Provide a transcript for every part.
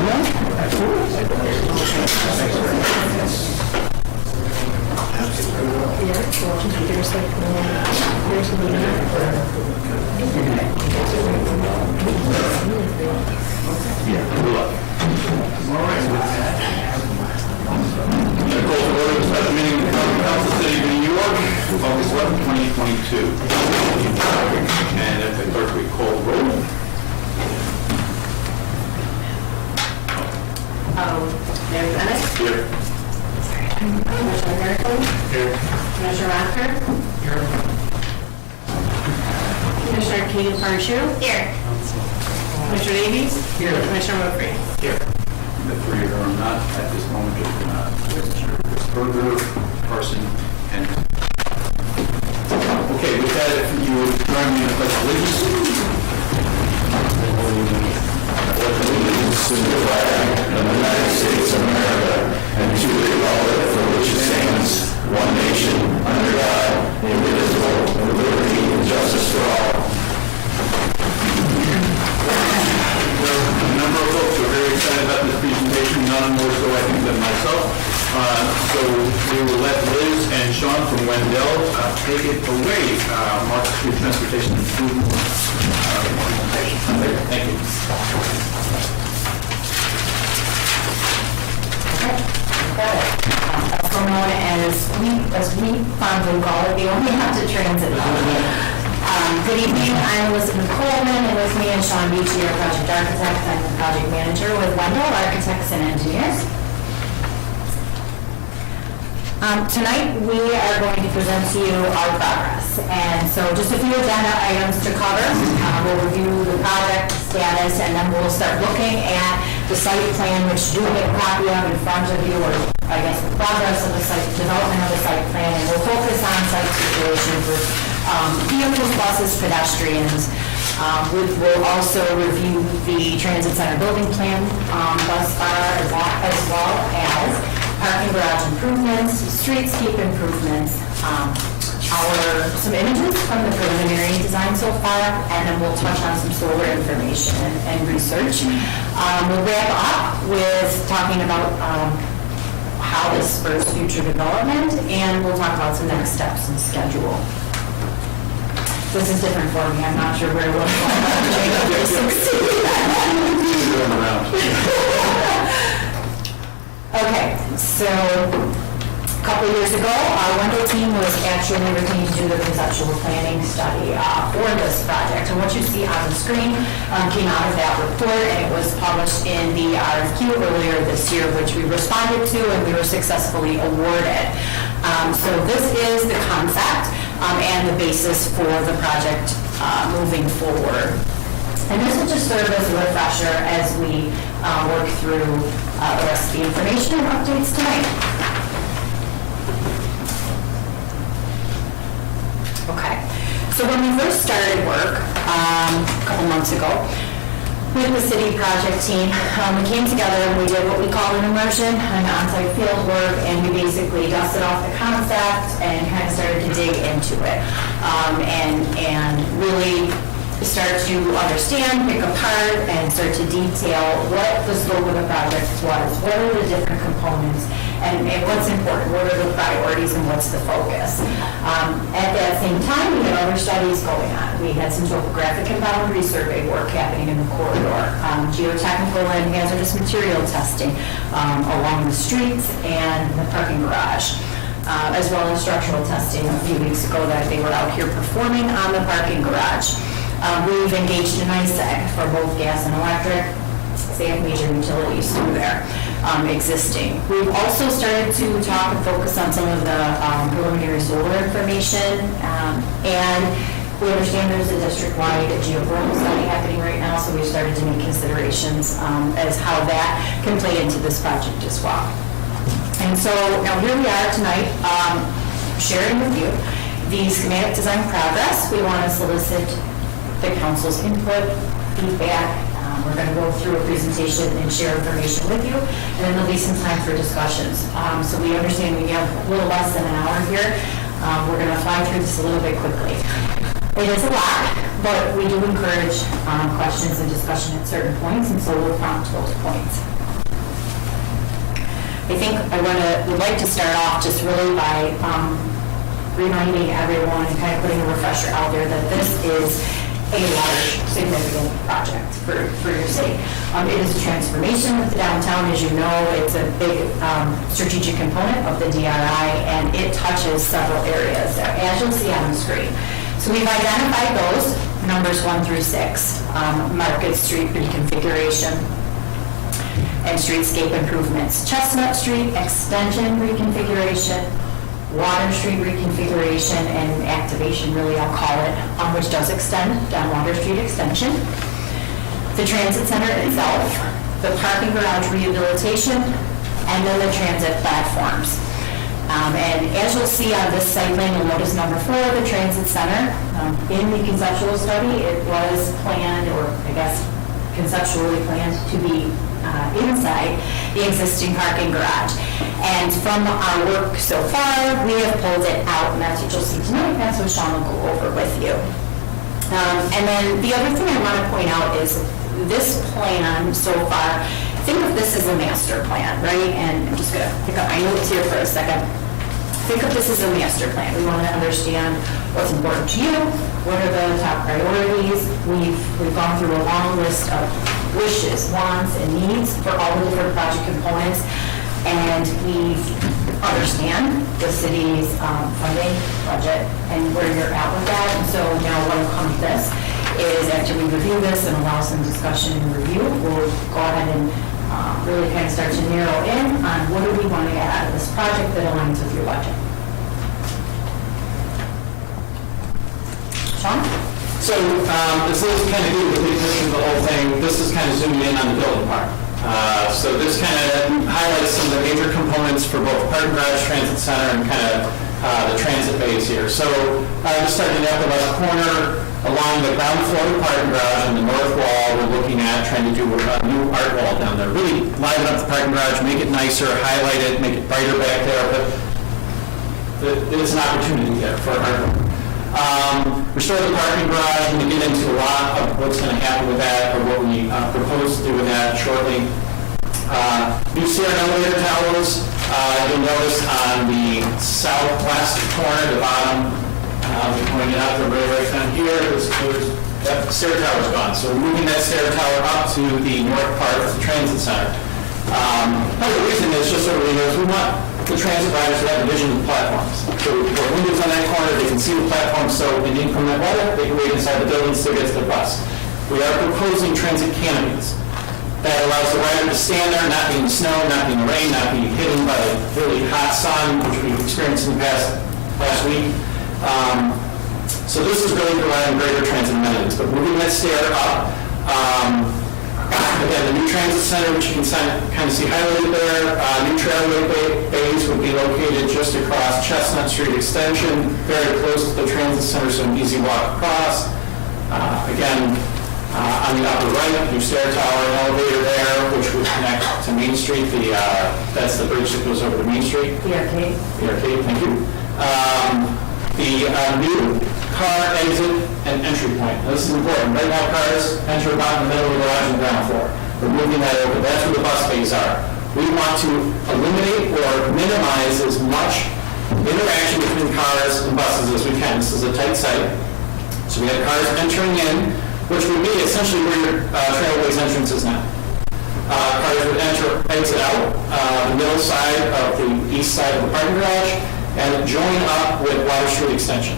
email? Absolutely. Yeah, good luck. All right, with that. The call to order the special meeting of the Common Council City of New York, August 11, 2022. And if the clerk would call the roll. Mayor Bennett? Here. Commissioner Miracle? Here. Commissioner Rocker? Here. Commissioner Katie Parshu? Here. Commissioner Davies? Here. Commissioner Woodbury? Here. The three are not at this moment, Mr. Berger, Carson, and... Okay, with that, if you would join me in the pledge of allegiance. Allegiance to the flag of the United States of America and to the republic for which it stands, one nation, under God, indivisible, with liberty and justice for all. A number of folks are very excited about this presentation, none more so I think than myself. So we will let Liz and Sean from Wendell take it away. Mark, through transportation and food presentation. Thank you. Okay, got it. Also known as we fondly call it, the only to transit. Good evening, I'm Elizabeth Coleman, and with me is Sean Beachy, our project architect. I'm the project manager with Wendell Architects and Engineers. Tonight we are going to present to you our progress, and so just a few agenda items to cover. We'll review the project status, and then we'll start looking at the site plan, which you have a copy of in front of you, or I guess the progress of the site, development of the site plan, and we'll focus on site circulation for vehicles, buses, pedestrians. We'll also review the transit center building plan thus far, as well as parking garage improvements, streetscape improvements, some images from the preliminary design so far, and then we'll touch on some solar information and research. We'll wrap up with talking about how this spurs future development, and we'll talk about some next steps and schedule. This is different for me. I'm not sure where we'll Okay, so a couple of years ago, our Wendell team was actually retained to do the conceptual planning study for this project. And what you see on the screen came out of that report, and it was published in the RFQ earlier this year, which we responded to, and we were successfully awarded. So this is the concept and the basis for the project moving forward. And this will just serve as a refresher as we work through the rest of the information and updates tonight. Okay, so when we first started work a couple months ago with the city project team, we came together and we did what we call an immersion, an on-site field work, and we basically dusted off the concept and kind of started to dig into it and really start to understand, pick apart, and start to detail what the scope of the project was, what are the different components, and what's important, what are the priorities, and what's the focus. At that same time, we had other studies going on. We had some topographic and boundary survey work happening in the corridor, geotechnical and hazardous material testing along the streets and the parking garage, as well as structural testing a few weeks ago that they were out here performing on the parking garage. We've engaged in ISEG for both gas and electric. They have major utilities through there existing. We've also started to talk and focus on some of the preliminary solar information, and we understand there's a district-wide geothermal study happening right now, so we've started to make considerations as how that can play into this project as well. And so now here we are tonight sharing with you the schematic design progress. We want to solicit the council's input, feedback. We're going to go through a presentation and share information with you, and then there'll be some time for discussions. So we understand we have a little less than an hour here. We're going to fly through this a little bit quickly. It is a lot, But we do encourage questions and discussion at certain points, and so we'll prompt those points. I think would like to start off just really by reminding everyone and kind of putting a refresher out there that this is a large, significant project for your city. It is a transformation of the downtown, as you know. It's a big strategic component of the DRI, and it touches several areas, as you'll see on the screen. So we've identified those, numbers 1 through 6, Market Street reconfiguration and streetscape improvements. Chestnut Street extension reconfiguration, Water Street reconfiguration and activation, really I'll call it, which does extend down Water Street extension. The transit center itself, the parking garage rehabilitation, and then the transit platforms. And as you'll see on this site plan, you'll notice number 4, the transit center. In the conceptual study, it was planned, or I guess conceptually planned, to be inside the existing parking garage. And from our work so far, we have pulled it out, and that's what you'll see tonight. That's what Sean will go over with you. And then the other thing I want to point out is this plan so far, think of this as a master plan, right? And I'm just going to pick up my notes here for a second. Think of this as a master plan. We want to understand what's important to you, what are the top priorities. We've gone through a long list of wishes, wants, and needs for all the different project components, and we understand the city's funding budget and where you're at with that. And so now what will come to this is, after we review this and allow some discussion and review, we'll go ahead and really kind of start to narrow in on what do we want to get out of this project that aligns with your budget. Sean? So this is kind of good with the picture of the whole thing. This is kind of zooming in on the building part. So this kind of highlights some of the major components for both parking garage, transit center, and kind of the transit bays here. So just starting up about the corner along the ground floor of the parking garage and the north wall, we're looking at trying to do a new art wall down there. Really liven up the parking garage, make it nicer, highlight it, make it brighter back there. But there's an opportunity there for art. Restore the parking garage. We're going to get into a lot of what's going to happen with that, or what we propose to do with that shortly. New stair and elevator towers. You'll notice on the southwest corner, the bottom, we pointed out the right down here, that stair tower is gone. So we're moving that stair tower up to the north part of the transit center. Another reason is, just so everybody knows, we want the transit riders to have a vision of the platforms. So for windows on that corner, they can see the platform, so in inclement weather, they can wait inside the building still get to the bus. We are proposing transit canopies. That allows the rider to stand there, not be in the snow, not be in the rain, not be hidden by the really hot sun, which we've experienced in the last week. So this is really providing greater transit amenities. But moving that stair up, again, the new transit center, which you can kind of see highlighted there, new trailway bays would be located just across Chestnut Street Extension, very close to the transit center, so an easy walk across. Again, on the upper right, new stair tower and elevator there, which would connect to Main Street. That's the bridge that goes over to Main Street. The arcade. The arcade, thank you. The new car exit and entry point. Now, this is important. Right now, cars enter about in the middle of the garage and ground floor. We're moving that over. That's where the bus bays are. We want to eliminate or minimize as much interaction between cars and buses as we can. This is a tight site. So we have cars entering in, which would be essentially where your trailways entrance is now. Cars would exit out the middle side of the east side of the parking garage and join up with Water Street Extension.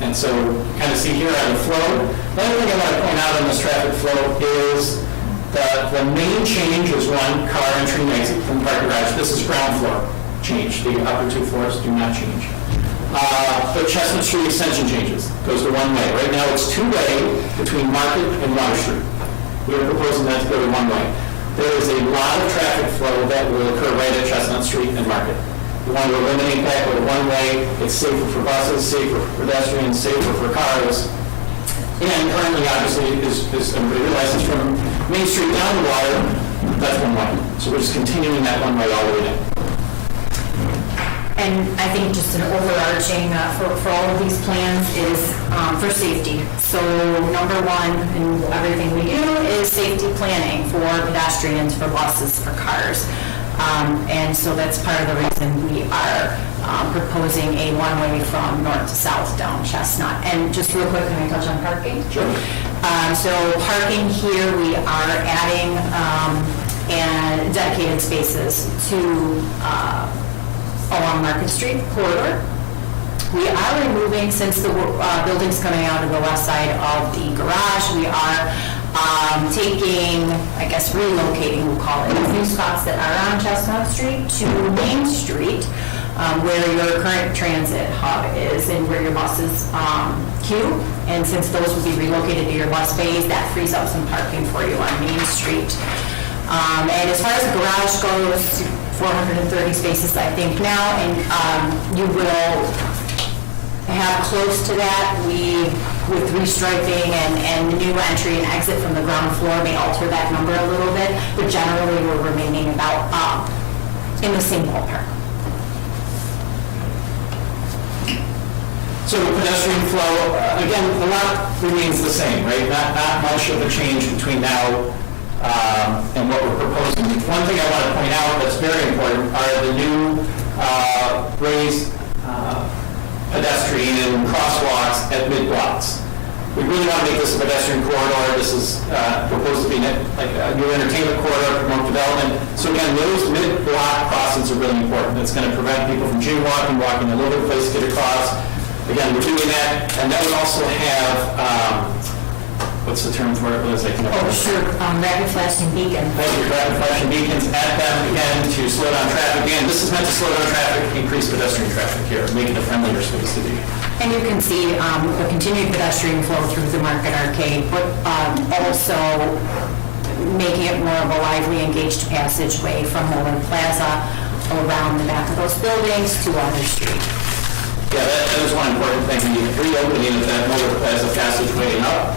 And so kind of see here on the flow. The other thing I want to point out on this traffic flow is that the main change is one car entry and exit from the parking garage. This is ground floor change. The upper 2 floors do not change. The Chestnut Street Extension changes. Goes to one way. Right now it's 2-way between Market and Water Street. We are proposing that to go to 1 way. There is a lot of traffic flow that will occur right at Chestnut Street and Market. We want to eliminate that, go to 1 way. It's safer for buses, safer for pedestrians, safer for cars. And currently, obviously, is everybody realizes from Main Street down to Water, that's 1 way. So we're just continuing that 1 way all the way down. And I think just an overarching for all of these plans is for safety. So number one in everything we do is safety planning for pedestrians, for buses, for cars. And so that's part of the reason we are proposing a one-way from north to south down Chestnut. And just real quick, can I touch on parking? Sure. So parking here, we are adding and dedicated spaces to along Market Street corridor. We are removing, since the building's coming out of the west side of the garage, we are taking, I guess relocating, we'll call it, a few spots that are on Chestnut Street to Main Street, where your current transit hub is and where your buses queue. And since those will be relocated to your bus bays, that frees up some parking for you on Main Street. And as far as the garage goes, 430 spaces I think now, and you will have close to that. With restriping and the new entry and exit from the ground floor may alter that number a little bit, but generally we're remaining about in the same ballpark. So the pedestrian flow, again, a lot remains the same, right? Not much of a change between now and what we're proposing. One thing I want to point out that's very important are the new raised pedestrian crosswalks at mid-blocks. We really want to make this a pedestrian corridor. This is proposed to be like a new entertainment corridor, promote development. So again, those mid-block crossings are really important. It's going to prevent people from jaywalking, walking a little bit of place to get across. Again, we're doing that, and that would also have, what's the term for it, Liz? Oh, sure, rapid flashing beacon. Thank you, rapid flashing beacons at them, again, to slow down traffic. Again, this is meant to slow down traffic, increase pedestrian traffic here, make it a friendlier space to be. And you can see the continued pedestrian flow through the Market Arcade, but also making it more of a lively, engaged passageway from Mullen Plaza around the back of those buildings to Water Street. Yeah, that is one important thing. The reopening of that Mullen Plaza passageway and up,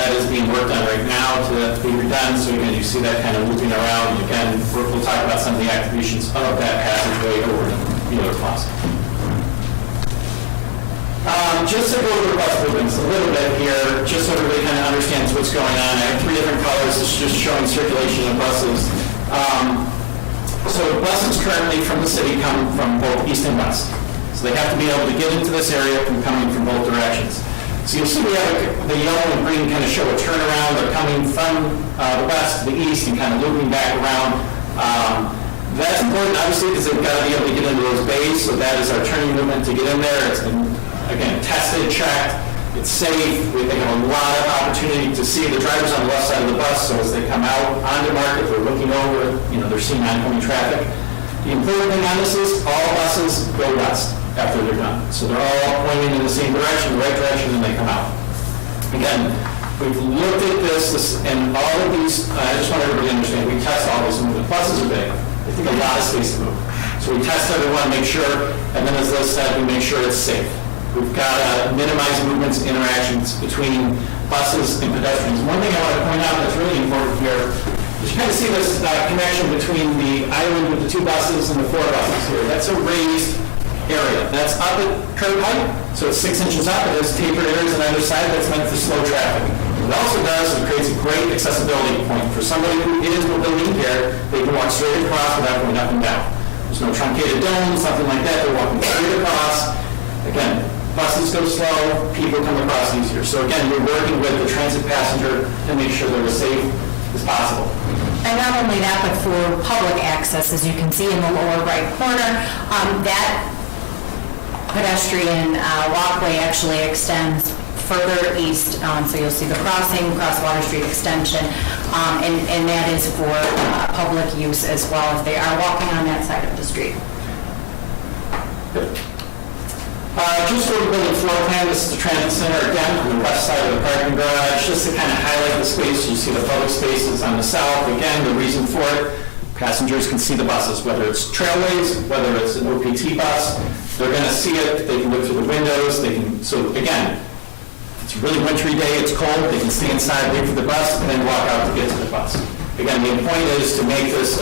that is being worked on right now to be redone. So again, you see that kind of looping around. Again, we'll talk about some of the activations of that passageway over the other plaza. Just to go over the bus movements a little bit here, just so everybody kind of understands what's going on. I have 3 different colors. It's just showing circulation of buses. So buses currently from the city come from both east and west. So they have to be able to get into this area from coming from both directions. So you'll see we have the yellow and green kind of show a turnaround. They're coming from the west to the east and kind of looping back around. That's important, obviously, because they've got to be able to get into those bays. So that is our turning movement to get in there. It's been, again, tested, checked. It's safe. We think have a lot of opportunity to see the drivers on the left side of the bus. So as they come out onto Market, they're looking over, they're seeing oncoming traffic. The important thing on this is all buses go west after they're done. So they're all pointing in the same direction, the right direction, and they come out. Again, we've looked at this and all of these, I just want everybody to understand, we test all these movements. Buses are big. They take a lot of space to move. So we test everyone, make sure, and then as Liz said, we make sure it's safe. We've got to minimize movements, interactions between buses and pedestrians. One thing I want to point out that's really important here is you kind of see this connection between the island with the 2 buses and the 4 buses here. That's a raised area. That's up at curb height, so it's 6 inches up. It has tapered areas on either side that's meant to slow traffic. What it also does is it creates a great accessibility point. For somebody who is mobility impaired, they can walk straight across without going up and down. There's no truncated domes, something like that. They're walking straight across. Again, buses go slow, people come across easier. So again, we're working with the transit passenger to make sure they're as safe as possible. And not only that, but for public access, as you can see in the lower right corner, that pedestrian walkway actually extends further east, so you'll see the crossing, across Water Street extension, and that is for public use as well if they are walking on that side of the street. Just for the building floor plan, this is the transit center again on the west side of the parking garage, just to kind of highlight the space. You see the public spaces on the south. Again, the reason for it, passengers can see the buses, whether it's trailways, whether it's an OPT bus, they're going to see it, they can look through the windows, so again, it's a really wintry day, it's cold, they can stay inside, wait for the bus, and then walk out to get to the bus. Again, the point is to make this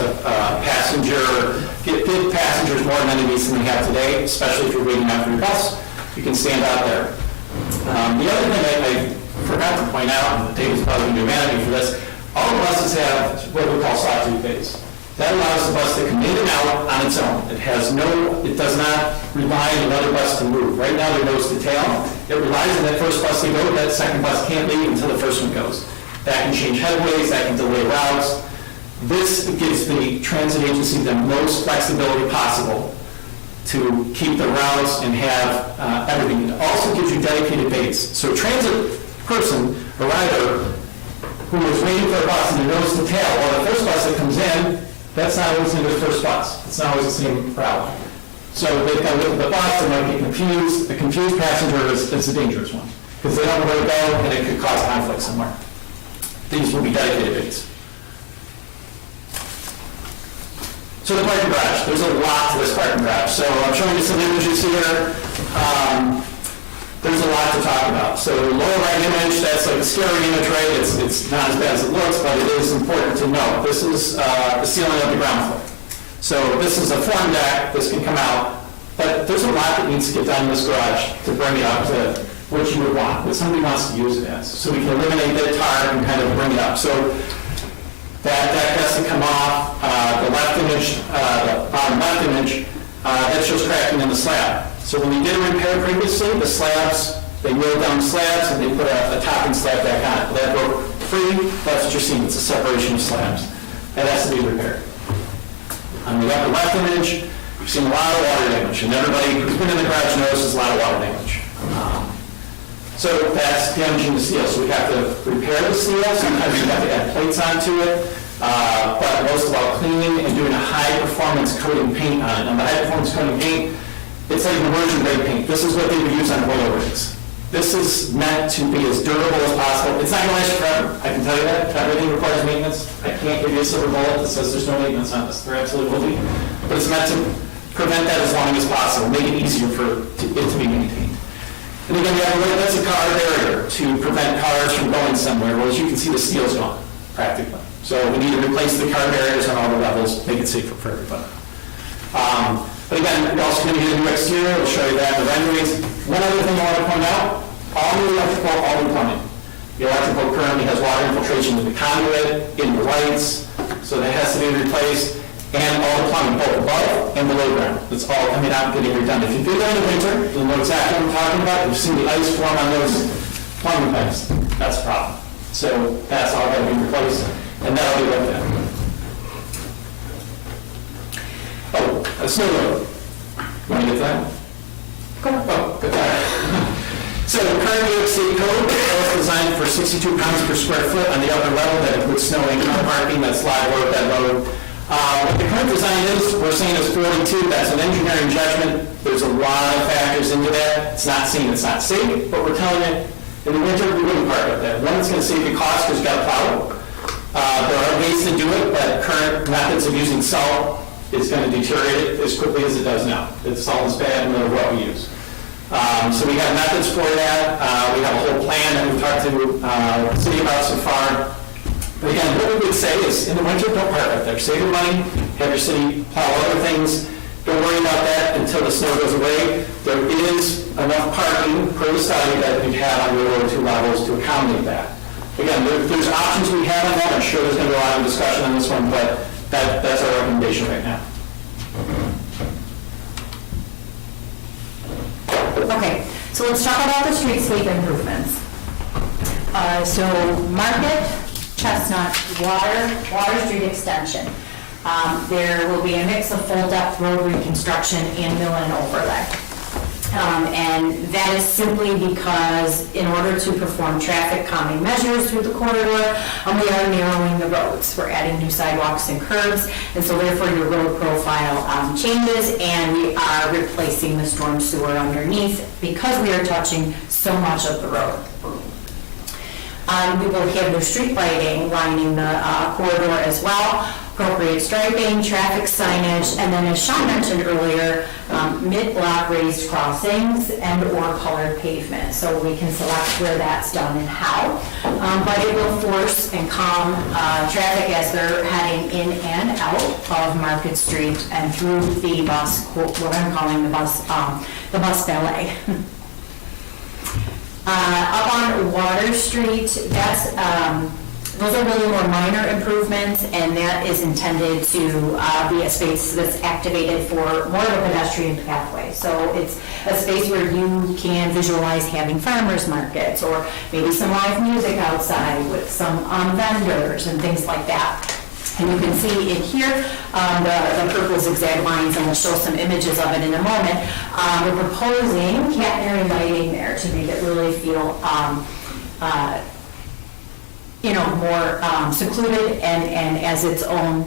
give passengers more amenities than we have today, especially if you're waiting out for your bus. You can stand out there. The other thing I forgot to point out, and David's probably going to be mad at me for this, all the buses have what we call sawtooth bays. That allows the bus to come in and out on its own. It does not rely on another bus to move. Right now, they're nose to tail. It relies on that first bus to go, that second bus can't leave until the first one goes. That can change headways, that can delay routes. This gives the transit agency the most flexibility possible to keep the routes and have everything. It also gives you dedicated bays. So a transit person, a rider, who is waiting for a bus and nose to tail, well, the first bus that comes in, that's not always the first bus. It's not always the same route. So they've got to look at the bus, they might get confused. A confused passenger is a dangerous one, because they don't know where to go, and it could cause conflict somewhere. These will be dedicated bays. So the parking garage, there's a lot to this parking garage. So I'm showing you some images here. There's a lot to talk about. So lower right image, that's like a scary image, right? It's not as bad as it looks, but it is important to know. This is the ceiling of the ground floor. So this is a form deck, this can come out, but there's a lot that needs to get done in this garage to bring it up to what you would want, what somebody wants to use it as. So we can eliminate the tar and kind of bring it up. So that deck has to come off. The left image, the bottom left image, that shows cracking in the slab. So when we did a repair previously, the slabs, they milled down the slabs and they put a topping slab back on it. That broke free, that's what you're seeing, it's a separation of slabs. That has to be repaired. On the upper left image, you've seen a lot of water damage, and everybody who's been in the garage knows there's a lot of water damage. So that's damaging the steel, so we have to repair the steel, sometimes we have to add plates onto it, but most of all cleaning and doing a high-performance coating paint on it. And the high-performance coating paint, it's like immersion grade paint. This is what they would use on oil rigs. This is meant to be as durable as possible. It's not going to last forever, I can tell you that. Everything requires maintenance. I can't give you a silver bullet that says there's no maintenance on this. There absolutely will be. But it's meant to prevent that as long as possible, make it easier for it to be maintained. And again, that's a car barrier to prevent cars from going somewhere. Well, as you can see, the steel's gone, practically. So we need to replace the car barriers on all the levels, make it safer for everybody. But again, we're also going to get a new exterior. We'll show you that in the renderings. One other thing I want to point out, all the electrical, all the plumbing. The electrical currently has water infiltration in the conduit, in the lights, so that has to be replaced. And all the plumbing, both above and below ground. It's all coming out, getting redone. If you've been there in the winter, you'll know exactly what I'm talking about. You've seen the ice form on those plumbing pipes. That's a problem. So that's all got to be replaced, and that'll be looked at. Oh, a snow road. Want to get that? Oh, good. So the current New York State code is designed for 62 pounds per square foot on the upper level. That includes snow and parking, that's live road, that road. What the current design is, we're saying it's 42, that's an engineering judgment. There's a lot of factors into that. It's not saying it's not safe, but we're telling you, in the winter, we wouldn't park up there. One, it's going to save you cost because you've got to plow. There are ways to do it, but current methods of using salt is going to deteriorate it as quickly as it does now. The salt is bad no matter what we use. So we have methods for that. We have a whole plan that we've talked to the city about so far. But again, what we would say is, in the winter, don't park up there. Save your money, have your city plow other things. Don't worry about that until the snow goes away. There is enough parking per the study that we've had on the lower two levels to accommodate that. Again, there's options we have on that. I'm sure there's going to be a lot of discussion on this one, but that's our recommendation right now. Okay, so let's talk about the streetscape improvements. So Market, Chestnut, Water Street Extension. There will be a mix of full-depth road reconstruction and mill and overlay. And that is simply because in order to perform traffic calming measures through the corridor, we are narrowing the roads. We're adding new sidewalks and curbs, and so therefore your road profile changes, and we are replacing the storm sewer underneath because we are touching so much of the road. We will have new street lighting lining the corridor as well. appropriate striping, traffic signage, and then as Sean mentioned earlier, mid-block raised crossings and/or colored pavement. So we can select where that's done and how. But it will force and calm traffic as they're heading in and out of Market Street and through the bus, what I'm calling the bus ballet. Up on Water Street, those are really more minor improvements, and that is intended to be a space that's activated for more of a pedestrian pathway. So it's a space where you can visualize having farmers markets or maybe some live music outside with some vendors and things like that. And you can see in here the purple zigzag lines, and we'll show some images of it in a moment. We're proposing Catenary Lighting there to make it really feel more secluded and as its own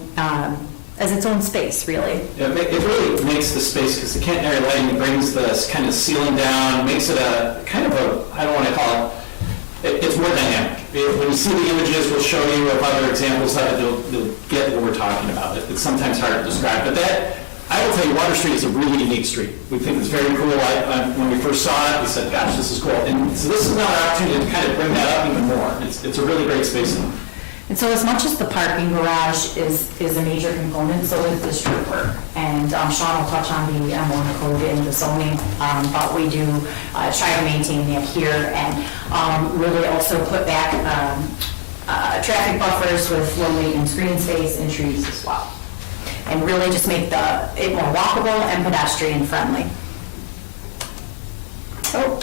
space, really. Yeah, it really makes the space, because the Catenary Lighting brings this kind of ceiling down, makes it a kind of a, I don't want to call it, it's more dynamic. When you see the images, we'll show you of other examples of it, you'll get what we're talking about. It's sometimes hard to describe, but that, I will tell you, Water Street is a really unique street. We think it's very cool. When we first saw it, we said, gosh, this is cool. And so this is now our opportunity to kind of bring that up even more. It's a really great space. And so as much as the parking garage is a major component, so is the street work. And Sean will touch on the M1 code and the zoning, but we do try to maintain that here and really also put back traffic buffers with low maintenance green space and trees as well. And really just make it more walkable and pedestrian friendly. Oh.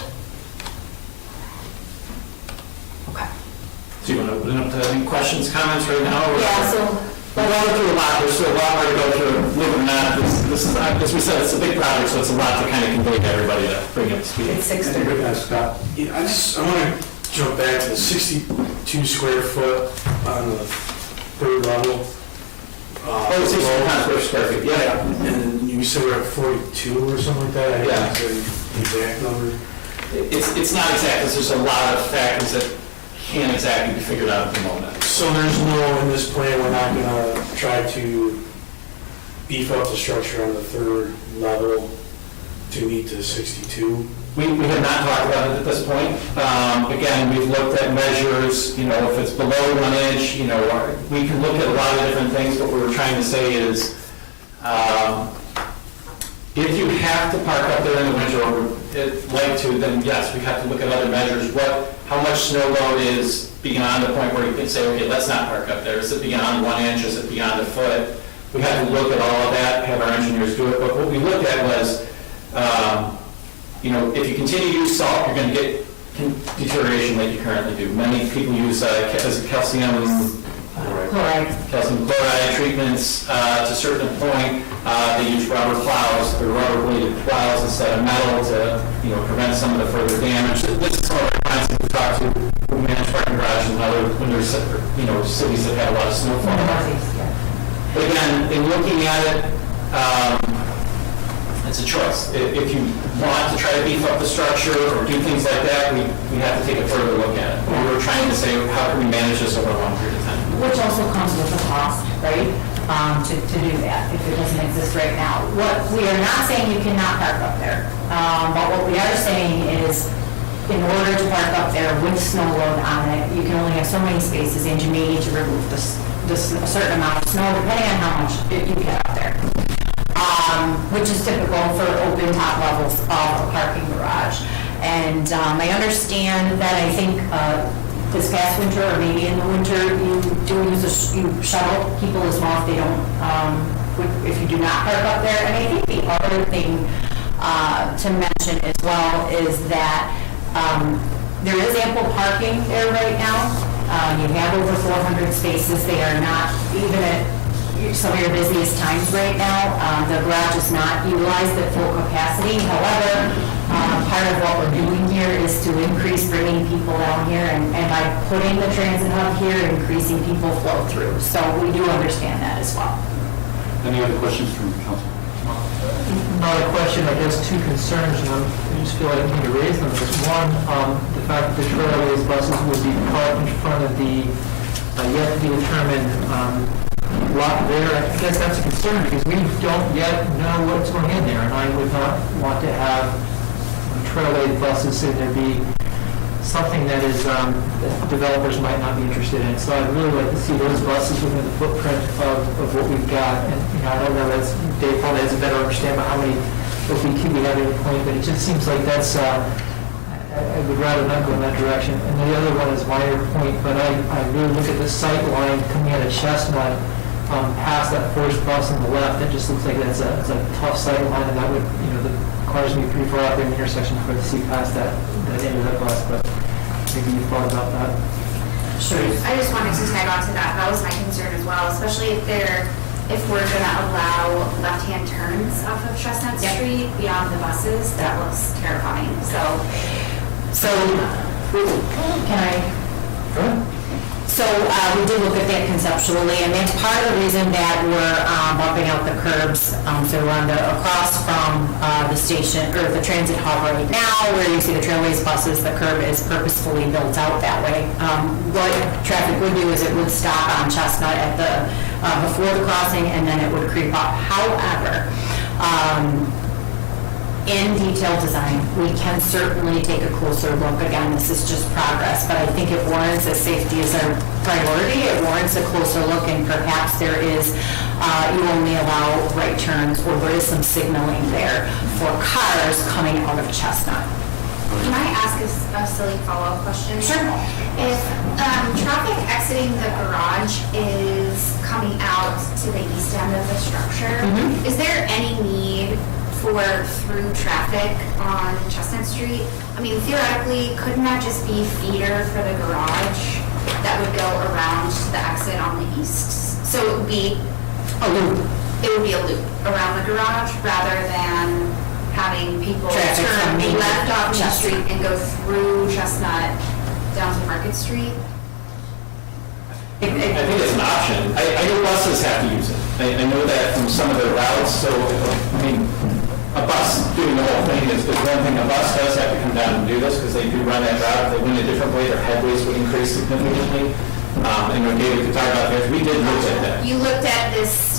Okay. So you want to open it up to any questions, comments right now? Or? Yeah, so. We're going through a lot. There's still a lot more to go through. Believe it or not, this is, as we said, it's a big project, so it's a lot to kind of convey to everybody to bring up to speed. It's 6:30. Scott. Yeah, I want to jump back to the 62 square foot on the third level. Oh, 60 square feet, yeah. And you said we're at 42 or something like that? Yeah. I can't say the exact number. It's not exact, because there's a lot of factors that can't exactly be figured out at the moment. So there's no, in this plan, we're not going to try to beef up the structure on the third level to meet the 62? We have not talked about it at this point. Again, we've looked at measures, if it's below 1 inch, we can look at a lot of different things, but what we're trying to say is, if you have to park up there in the winter, or then yes, we have to look at other measures. How much snow load is beyond the point where you can say, okay, let's not park up there. Is it beyond 1 inch? Is it beyond a foot? We have to look at all of that, have our engineers do it. But what we looked at was, if you continue to use salt, you're going to get deterioration like you currently do. Many people use calcium chloride treatments to a certain point. They use rubber plows or rubber-bladed plows instead of metal to prevent some of the further damage. This is some of our clients that we talk to who manage parking garages and other when there's cities that have a lot of snowfall. But again, in looking at it, it's a choice. If you want to try to beef up the structure or do things like that, we have to take a further look at it. We were trying to say, how can we manage this over a long period of time? Which also comes with a cost, right, to do that, if it doesn't exist right now. What we are not saying you cannot park up there, but what we are saying is, in order to park up there with snow load on it, you can only have so many spaces, and you may need to remove a certain amount of snow, depending on how much you get up there. Which is typical for open top levels of a parking garage. And I understand that I think this past winter, or maybe in the winter, you shuttle people as well if they don't, if you do not park up there. And I think the other thing to mention as well is that there is ample parking there right now. You have over 400 spaces. They are not even at some of your busiest times right now. The garage is not utilized at full capacity. However, part of what we're doing here is to increase bringing people down here, and by putting the transit hub here, increasing people flow through. So we do understand that as well. Any other questions from the council? Not a question, I guess two concerns, and I just feel like I need to raise them. One, the fact that the trailways buses would be parked in front of the yet to be determined lot there. I guess that's a concern because we don't yet know what's going in there, and I would not want to have trailway buses and there be something that is, that developers might not be interested in. So I'd really like to see those buses within the footprint of what we've got. And, I don't know, Dave probably has a better understanding about how many OPT we have at any point, but it just seems like that's, I would rather not go in that direction. And the other one is minor point, but I really look at the sight line coming out of Chestnut, past that first bus on the left. It just looks like it's a tough sight line, and that would, that requires me pretty far out there in the intersection for to see past that end of that bus. But maybe you thought about that. Sure. I just wanted to tag on to that. That was my concern as well, especially if we're gonna allow left-hand turns off of Chestnut Yep. Street beyond the buses. That looks terrifying. So, can I? So we did look at that conceptually, and that's part of the reason that we're bumping out the curbs. So we're on across from the station, or the transit hub right now, where you see the trailways buses, the curb is purposefully built out that way. What traffic would do is it would stop on Chestnut at before the crossing, and then it would creep up. However, in detailed design, we can certainly take a closer look. Again, this is just progress, but I think it warrants, as safety is our priority, it warrants a closer look, and perhaps there is, you only allow right turns, or there is some signaling there for cars coming out of Chestnut. Can I ask a silly follow-up question? Sure. If traffic exiting the garage is coming out to the east end of the structure, is there any need for through traffic on Chestnut Street? I mean, theoretically, couldn't that just be feeder for the garage that would go around to the exit on the east? So it would be A loop. It would be a loop around the garage rather than having people Traffic turn coming left off Main Chestnut. Street and go through Chestnut down to Market Street. I think it's an option. I know buses have to use it. I know that from some of their routes, so, I mean, a bus doing the whole thing is one thing. A bus does have to come down and do this, because they do run that route. If they went a different way, their headways would increase significantly. And when David could talk about this, we did look at that. You looked at this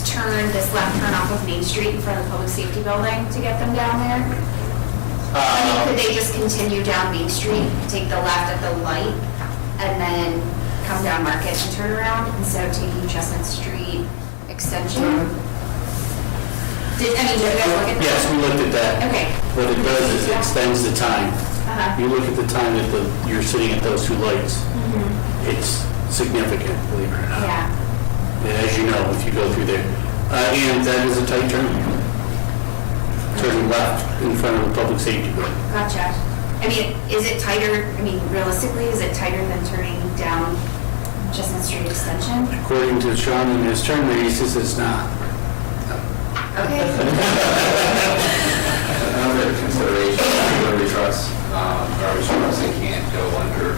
left turn off of Main Street in front of the Public Safety Building to get them down there? I mean, could they just continue down Main Street, take the left at the light, and then come down Market and turn around instead of taking Chestnut Street Extension? Did you guys look at that? Yes, we looked at that. Okay. What it does is it extends the time. Uh-huh. You look at the time that you're sitting at those two lights, it's significant, believe it or not. Yeah. As you know, if you go through there. And that is a tight turn. Turning left in front of the public safety building. Gotcha. I mean, is it tighter, realistically, is it tighter than turning down Chestnut Street Extension? According to Sean and his turn radiuses, it's not. Okay. Another consideration, delivery trucks, garbage trucks, they can't go under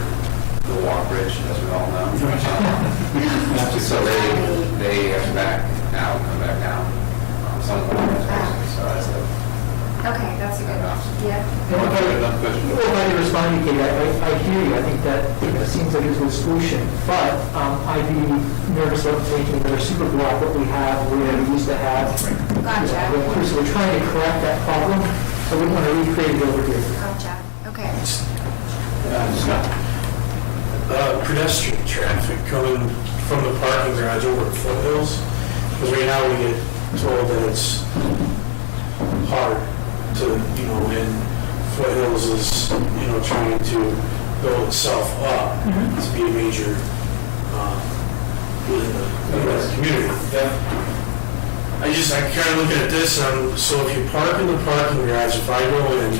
the walk bridge, as we all know. So they have to back out, come back down. Some of them, so that's a. Okay, that's a good option. Yeah. Well, if I can respond, Kate, I hear you. I think that it seems like it's a solution, but I'd be nervous about taking another super block that we have, where we used to have. Gotcha. So we're trying to correct that problem, so we want to recreate it over here. Gotcha. Okay. Pedestrian traffic coming from the parking garage over at Foothills, because right now we get told that it's hard to, when Foothills is, trying to build itself up to be a major, within the community. I kind of look at this, so if you park in the parking garage, if I go in,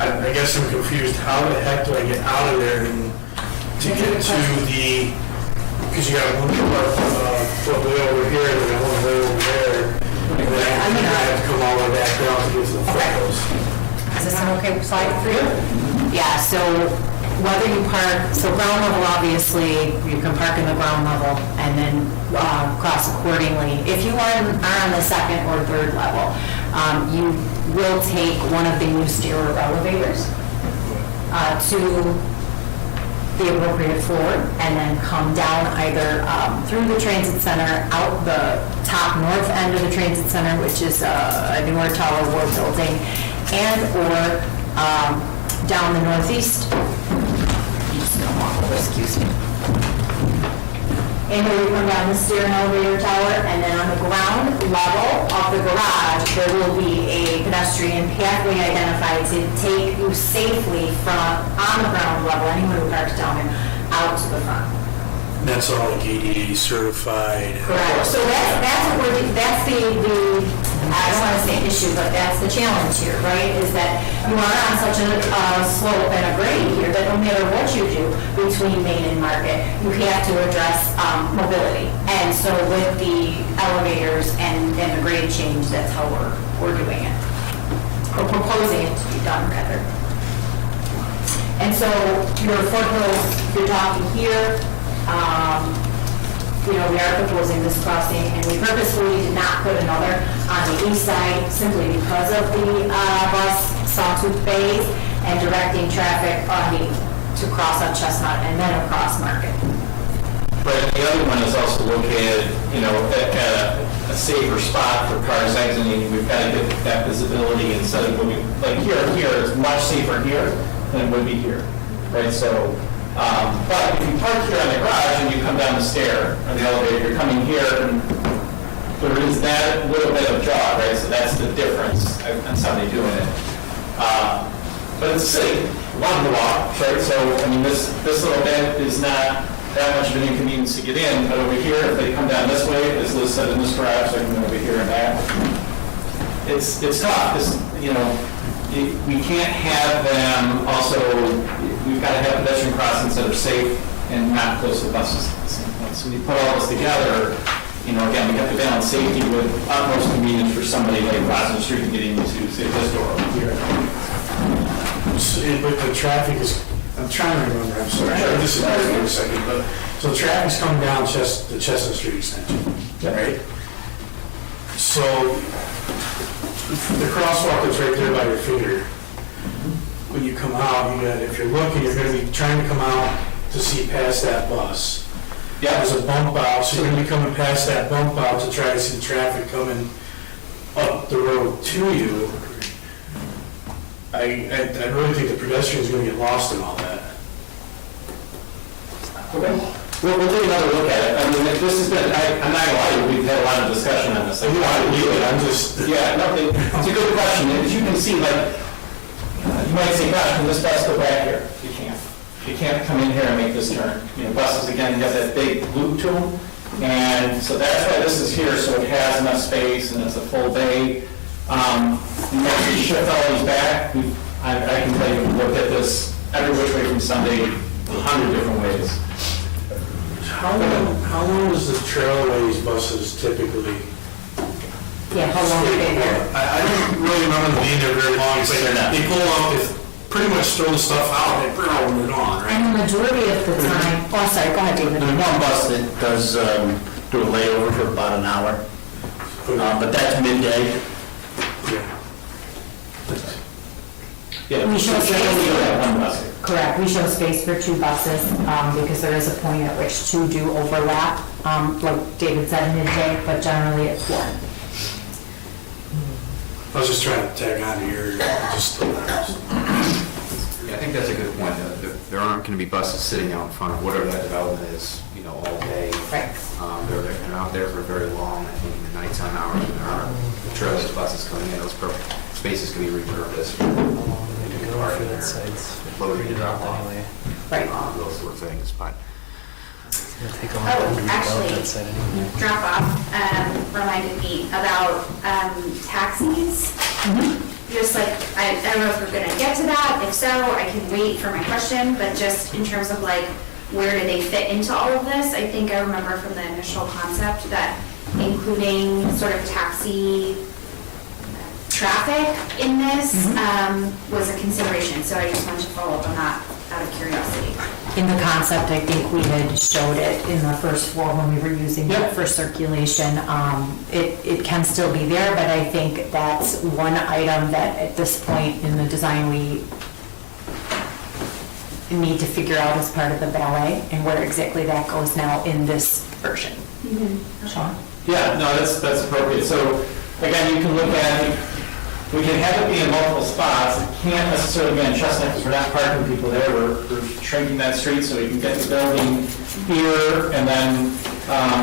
I guess I'm confused, how the heck do I get out of there and to get to the, because you got one foot way over here, and then one way over there, and then I have to come all the way back down to get to the Foothills. Is this an okay slide for you? Yeah, so whether you park, so ground level, obviously, you can park in the ground level and then cross accordingly. If you are on the second or third level, you will take one of the new stair elevators to the appropriate floor, and then come down either through the transit center, out the top north end of the transit center, which is a newer tower we're building, and/or down the northeast. Just come off over, excuse me. And here we come down the stair and elevator tower, and then on the ground level of the garage, there will be a pedestrian pathway identified to take you safely from, on the ground level, anyone who parks down there, out to the front. That's all like ADA certified. Correct. So that's what we're, that's the, I don't want to say issue, but that's the challenge here, right? Is that you are on such a slope and a grade here that no matter what you do between Main and Market, you have to address mobility. And so with the elevators and the grade change, that's how we're doing it. Or proposing it to be done, rather. And so your foothills, you're talking here, you know, we are proposing this crossing, and we purposefully did not put another on the east side simply because of the bus sawtooth bays and directing traffic to cross on Chestnut and then across Market. But the other one is also located, you know, at a safer spot for cars exiting. We've got to get that visibility instead of moving, like here is much safer here than it would be here, right? So, but if you park here on the garage and you come down the stair or the elevator, you're coming here, and there is that little bit of jog, right? So that's the difference on somebody doing it. But it's a city, a lot of the walk, right? So, I mean, this little bit is not that much of an inconvenience to get in, but over here, if they come down this way, as Liz said, in this garage, they can go over here and back. It's tough. You know, we can't have them also, we've got to have pedestrian crossings that are safe and not close to buses at the same point. So when you put all this together, you know, again, we have to balance safety with utmost convenience for somebody like crossing the street and getting into, say, this door over here. But the traffic is, I'm trying to remember, I'm sorry, I disagree for a second, but, so traffic's coming down the Chestnut Street extension, right? So, the crosswalk is right there by your finger. When you come out, if you're looking, you're gonna be trying to come out to see past that bus. Yeah. There's a bump out, so you're gonna be coming past that bump out to try to see the traffic coming up the road to you. I really think the pedestrian's gonna get lost in all that. Okay. We'll take another look at it. I mean, this has been, I'm not gonna lie to you, we've had a lot of discussion on this. Like, I'm just. yeah, no, it's a good question. As you can see, like, you might say, gosh, can this bus go back here? You can't. You can't come in here and make this turn. You know, buses, again, have that big loop to them. And so that's why this is here, so it has enough space and it's a full bay. You actually shift all these back. I can tell you, we've looked at this every which way from Sunday, 100 different ways. How long does the Trailways buses typically? Yeah, how long are they there? I don't really remember them being there very long. It's like they pull up, they pretty much throw the stuff out, and they're on, right? And the majority of the time, oh, sorry, go ahead, David. There's one bus that does do a layover for about an hour, but that's midday. Yeah, We show generally space. you have one bus here. Correct, we show space for two buses, because there is a point at which two do overlap, like David said, midday, but generally it's one. I was just trying to tag on to your, just. Yeah, I think that's a good point. There aren't going to be buses sitting out in front of whatever that development is, you know, all day. Right. They're out there for very long, I think, in the nighttime hours, when there are trailers, buses coming in, those spaces can be repurposed. They can park in there, loading and drop off. Right. Those sort of things, but. Oh, actually, drop off reminded me about taxis. Just like, I don't know if we're gonna get to that. If so, I can wait for my question, but just in terms of like, where do they fit into all of this? I think I remember from the initial concept that including sort of taxi traffic in this was a consideration. So I just wanted to follow up on that out of curiosity. In the concept, I think we had showed it in the first floor when we were using it for circulation. It can still be there, but I think that's one item that at this point in the design need to figure out as part of the ballet, and where exactly that goes now in this version. Sean? Yeah, no, that's appropriate. So, again, you can look at it, we can have it be in multiple spots. It can't necessarily be on Chestnut because we're not parking people there. We're shrinking that street so we can get the building here, and then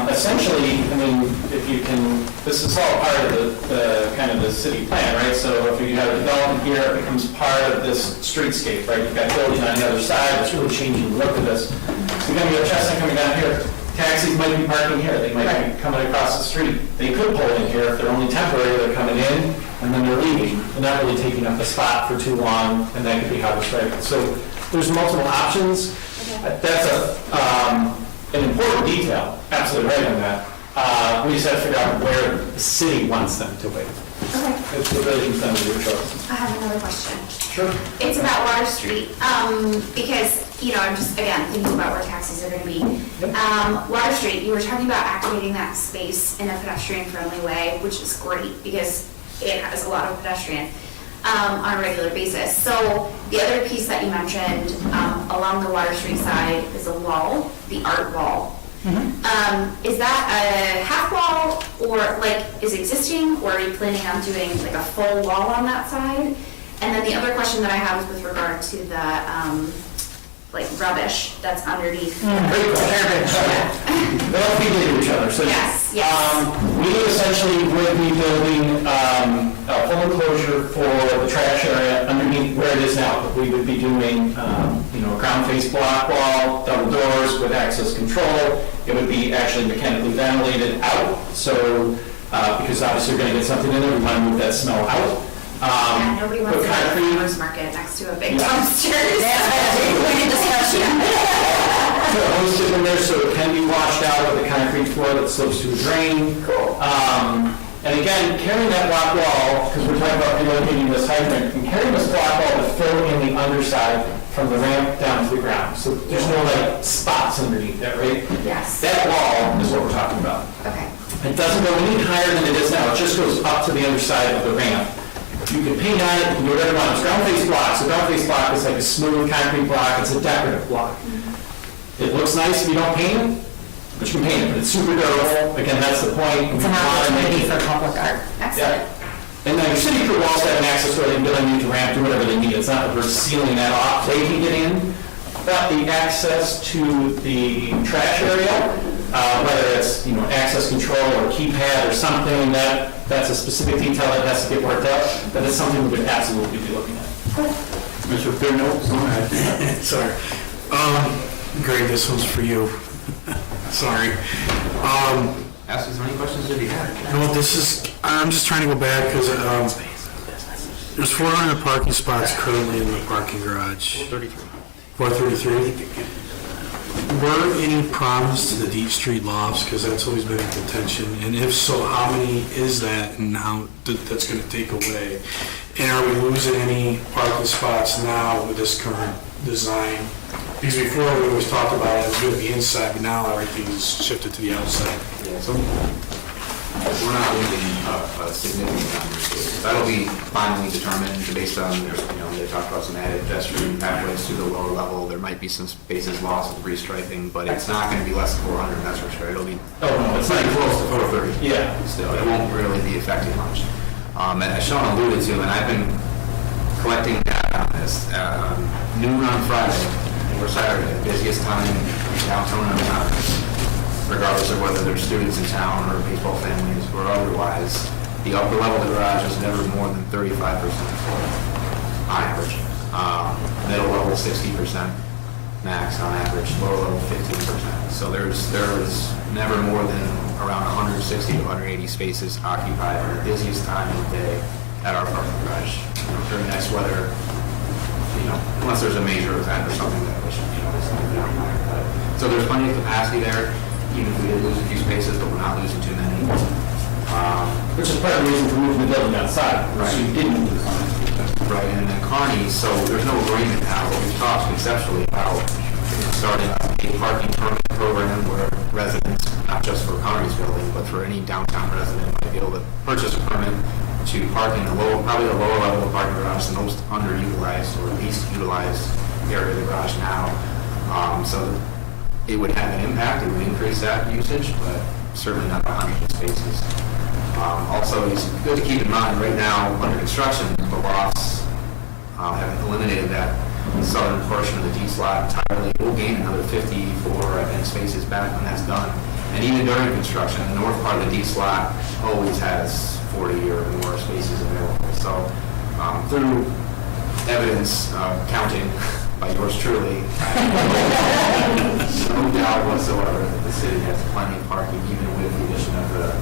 essentially, I mean, if you can, this is all part of the kind of the city plan, right? So if you have development here, it becomes part of this streetscape, right? You've got building on the other side, it's really changing the look of this. So you're going to get Chestnut coming down here. Taxis might be parking here, they might be coming across the street. They could pull in here if they're only temporary, they're coming in and then they're leaving. They're not really taking up the spot for too long, and that could be how it's right. So there's multiple options. That's an important detail, absolutely right on that. We just have to figure out where the city wants them to wait. Okay. It's the building's done with your choice. I have another question. Sure. It's about Water Street, because, you know, I'm just, again, thinking about where taxis are gonna be. Water Street, you were talking about activating that space in a pedestrian-friendly way, which is great, because it has a lot of pedestrian, on a regular basis. So, the other piece that you mentioned, along the Water Street side is a wall, the art wall. Is that a half wall, or like is existing, or are you planning on doing like a full wall on that side? And then the other question that I have is with regard to the like rubbish that's underneath. Great question. They all feed into each other. So Yes. we essentially would be building a full enclosure for the trash area underneath where it is now. We would be doing, a ground face block wall, double doors with access control. It would be actually mechanically ventilated out. So, because obviously you're going to get something in there, we want to move that smell out. Yeah, nobody wants with to have a concrete. farmer's market next to a big Yeah. dumpster. Put a hose tip in there so it can be washed out with the concrete floor that slopes to a drain. Cool. And again, carrying that block wall, because we're talking about relocating this hydrant, and carrying this block wall to fill in the underside from the ramp down to the ground. So there's no like spots underneath that, right? Yes. That wall is what we're talking about. Okay. It doesn't go any higher than it is now. It just goes up to the underside of the ramp. You can paint on it, you can do whatever you want. It's ground face block. So ground face block is like a smooth concrete block. It's a decorative block. It looks nice if you don't paint it, but you can paint it. But it's super durable. Again, that's the point. It's an opportunity for public art. Excellent. And then your city crew walls have an access where they can get underneath the ramp, do whatever they need. It's not that we're sealing that off. They can get in. But the access to the trash area, whether it's, access control or keypad or something, that's a specific detail that has to get worked out. But it's something we would absolutely be looking at. Mr. Fairnote, go ahead. Sorry. Greg, this one's for you. Sorry. Ask as many questions as you have. No, I'm just trying to go back because there's 400 parking spots currently in the parking garage. 433. Were any problems to the Deep Street lofts? Because that's always been a contention. And if so, how many is that and how that's going to take away? And are we losing any parking spots now with this current design? Because before we always talked about it was going to be inside, but now everything's shifted to the outside. Yeah, so we're not losing a significant number of spaces. That'll be finally determined based on, they talked about some added pedestrian pathways to the lower level. There might be some spaces lost with restriping, but it's not going to be less than 400, that's for sure. It'll be It's not close to 430. Yeah. Still, it won't really be affecting much. As Sean alluded to, and I've been collecting data on this, noon on Friday or Saturday, the busiest time downtown and town, regardless of whether there's students in town or baseball families or otherwise, the upper level of the garage is never more than 35% full on average. Middle level 60% max on average, lower level 15%. So there's never more than around 160 to 180 spaces occupied on the busiest time of the day at our parking garage. During nice weather, unless there's a major event or something that is so there's plenty of capacity there, even if we did lose a few spaces, but we're not losing too many. Which is part of the reason for moving the building outside, Right. so you didn't lose on it. Right, and then Kearney, so there's no agreement now, but we've talked conceptually about starting a parking permit program where residents, not just for Kearney's building, but for any downtown resident, might be able to purchase a permit to park in probably the lower level of parking garage, the most underutilized or least utilized area of the garage now. So it would have an impact, it would increase that usage, but certainly not 100 spaces. Also, it's good to keep in mind, right now, under construction, the lofts have eliminated that southern portion of the D slot entirely. We'll gain another 54, I think, spaces back when that's done. And even during construction, the north part of the D slot always has 40 or more spaces available. So through evidence counting by yours truly, no doubt whatsoever that the city has plenty of parking, even with the addition of the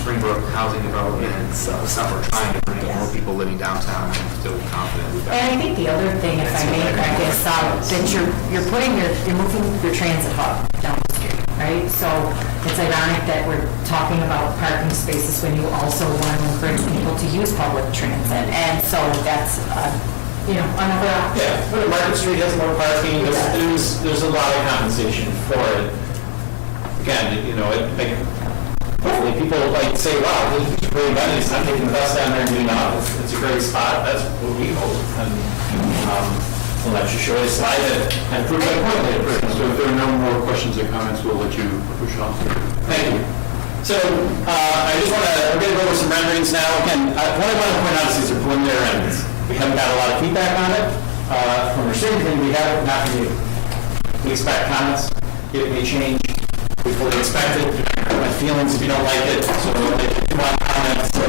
Springbrook housing development. So we're trying to bring more people living downtown. I'm still confident we've got. And I think the other thing, if I may, Greg, is that you're moving your transit hub down the street, right? So it's ironic that we're talking about parking spaces when you also want to encourage people to use public transit. And so that's, another option. Yeah, but Market Street has more parking, there's a lot of compensation for it. Again, hopefully people say, wow, this is really amenities, I'm taking the bus down there and doing that, it's a great spot, that's what we hope. And we'll let you show a slide and prove that point later. So if there are no more questions or comments, we'll let you push on. Thank you. So I just want to, we're going to go over some renderings now. Again, what I want to point out is these are preliminary renderings. We haven't got a lot of feedback on it. From our city, we have not from you. We expect comments. It may change. We fully expect it. My feelings if you don't like it. So if you want comments. So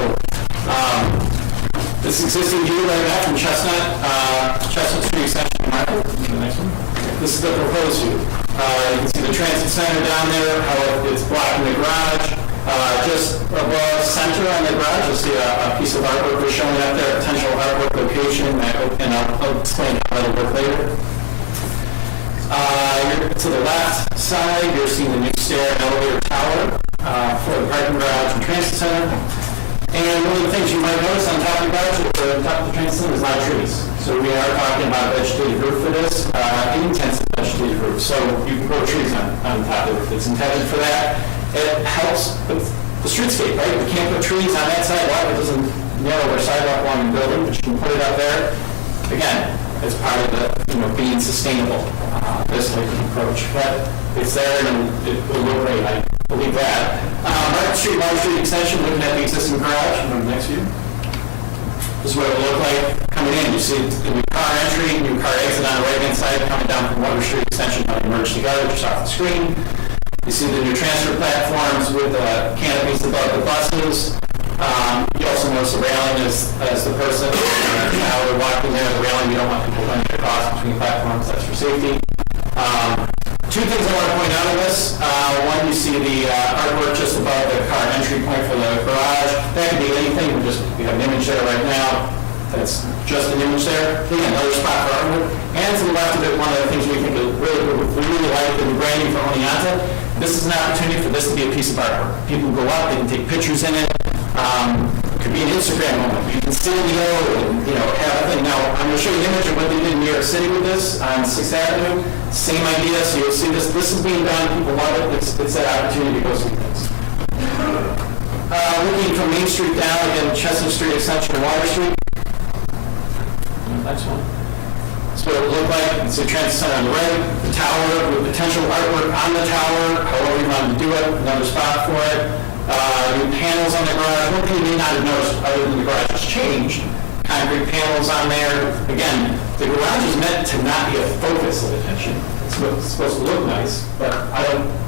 this existing view right now from Chestnut Street Extension Market. The next one. This is the proposed view. You can see the transit center down there, how it's blocking the garage. Just above center on the garage, you'll see a piece of artwork we're showing up there, potential artwork location, and I'll explain how that'll work later. To the left side, you're seeing the new stair and elevator tower for the parking garage and transit center. And one of the things you might notice on top of the garage, or on top of the transit center, is a lot of trees. So we are talking about a vegetated roof for this, an intensive vegetated roof. So you can grow trees on top of it. It's intended for that. It helps with the streetscape, right? We can't put trees on that sidewalk. It doesn't narrow our sidewalk along the building, but you can put it up there. Again, it's part of the, being sustainable, this type of approach. But it's there and it will look great. I believe that. Market Street, Water Street Extension, looking at the existing garage. On the next view. This is what it will look like coming in. You see the new car entry, new car exit on the right-hand side, coming down from Water Street Extension, how they merge together, just off the screen. You see the new transfer platforms with canopies above the buses. You also notice the railing as the person, how they're walking there, the railing, we don't want people running across between platforms, that's for safety. Two things I want to point out of this. One, you see the artwork just above the car entry point for the garage. That could be anything, we have an image there right now. That's just an image there. Again, another spot for artwork. And to the left of it, one of the things we think is we really like the branding for Oneonta. This is an opportunity for this to be a piece of artwork. People go up, they can take pictures in it. It could be an Instagram moment. You can sit in the and have a thing. Now, I'm going to show you an image of what they did in New York City with this on 6th Avenue. Same idea. So you'll see this. This is being done. People love it. It's that opportunity to go see things. Looking from Main Street down, again, Chestnut Street Extension and Water Street. Next one. That's what it would look like. It's a transit center on the right, the tower with potential artwork on the tower, however you want to do it, another spot for it. New panels on the garage. One thing you may not have noticed other than the garage has changed. Concrete panels on there. Again, the garage is meant to not be a focus of attention. It's supposed to look nice, but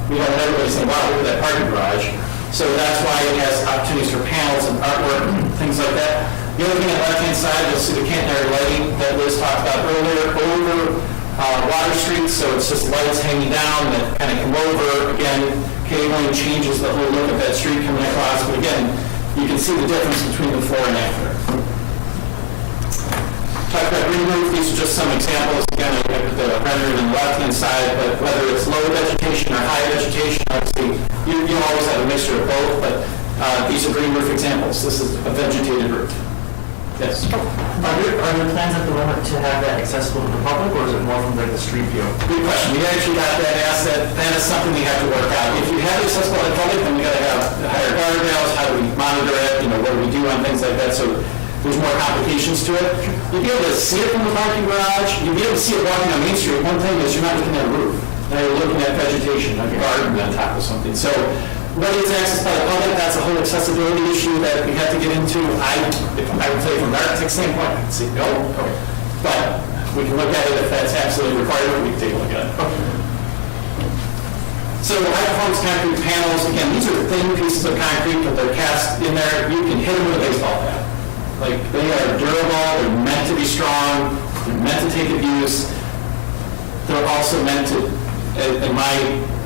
we don't want everybody saying, wow, look at that parking garage. So that's why it has opportunities for panels and artwork, things like that. The other thing on the left-hand side, you'll see the Catenary Lighting that Liz talked about earlier over Water Street. So it's just lights hanging down that kind of come over. Again, cabling changes the whole look of that street coming across. But again, you can see the difference between the before and after. Talk about green roof. These are just some examples. Again, I put the rendering on the left-hand side, but whether it's low vegetation or high vegetation, obviously, you always have a mixture of both, but these are green roof examples. This is a vegetated roof. Yes. Are there plans at the moment to have that accessible to the public, or is it more from the street view? Good question. We actually got that asset. That is something we have to work out. If you have it accessible to the public, then we got to have higher guardrails. How do we monitor it? What do we do on things like that? So there's more complications to it. You'll be able to see it from the parking garage, you'll be able to see it walking on Main Street. One thing is you're not looking at a roof, now you're looking at vegetation, like a garden on top of something. So what is accessed by the public, that's a whole accessibility issue that we have to get into. If I would say from an architect standpoint, I'd say no, okay. But we can look at it if that's absolutely required, we can take a look at it. So high-performance concrete panels, again, these are thin pieces of concrete, but they're cast in there. You can hit them with a baseball bat. Like, they are durable, they're meant to be strong, they're meant to take abuse. They're also meant to, in my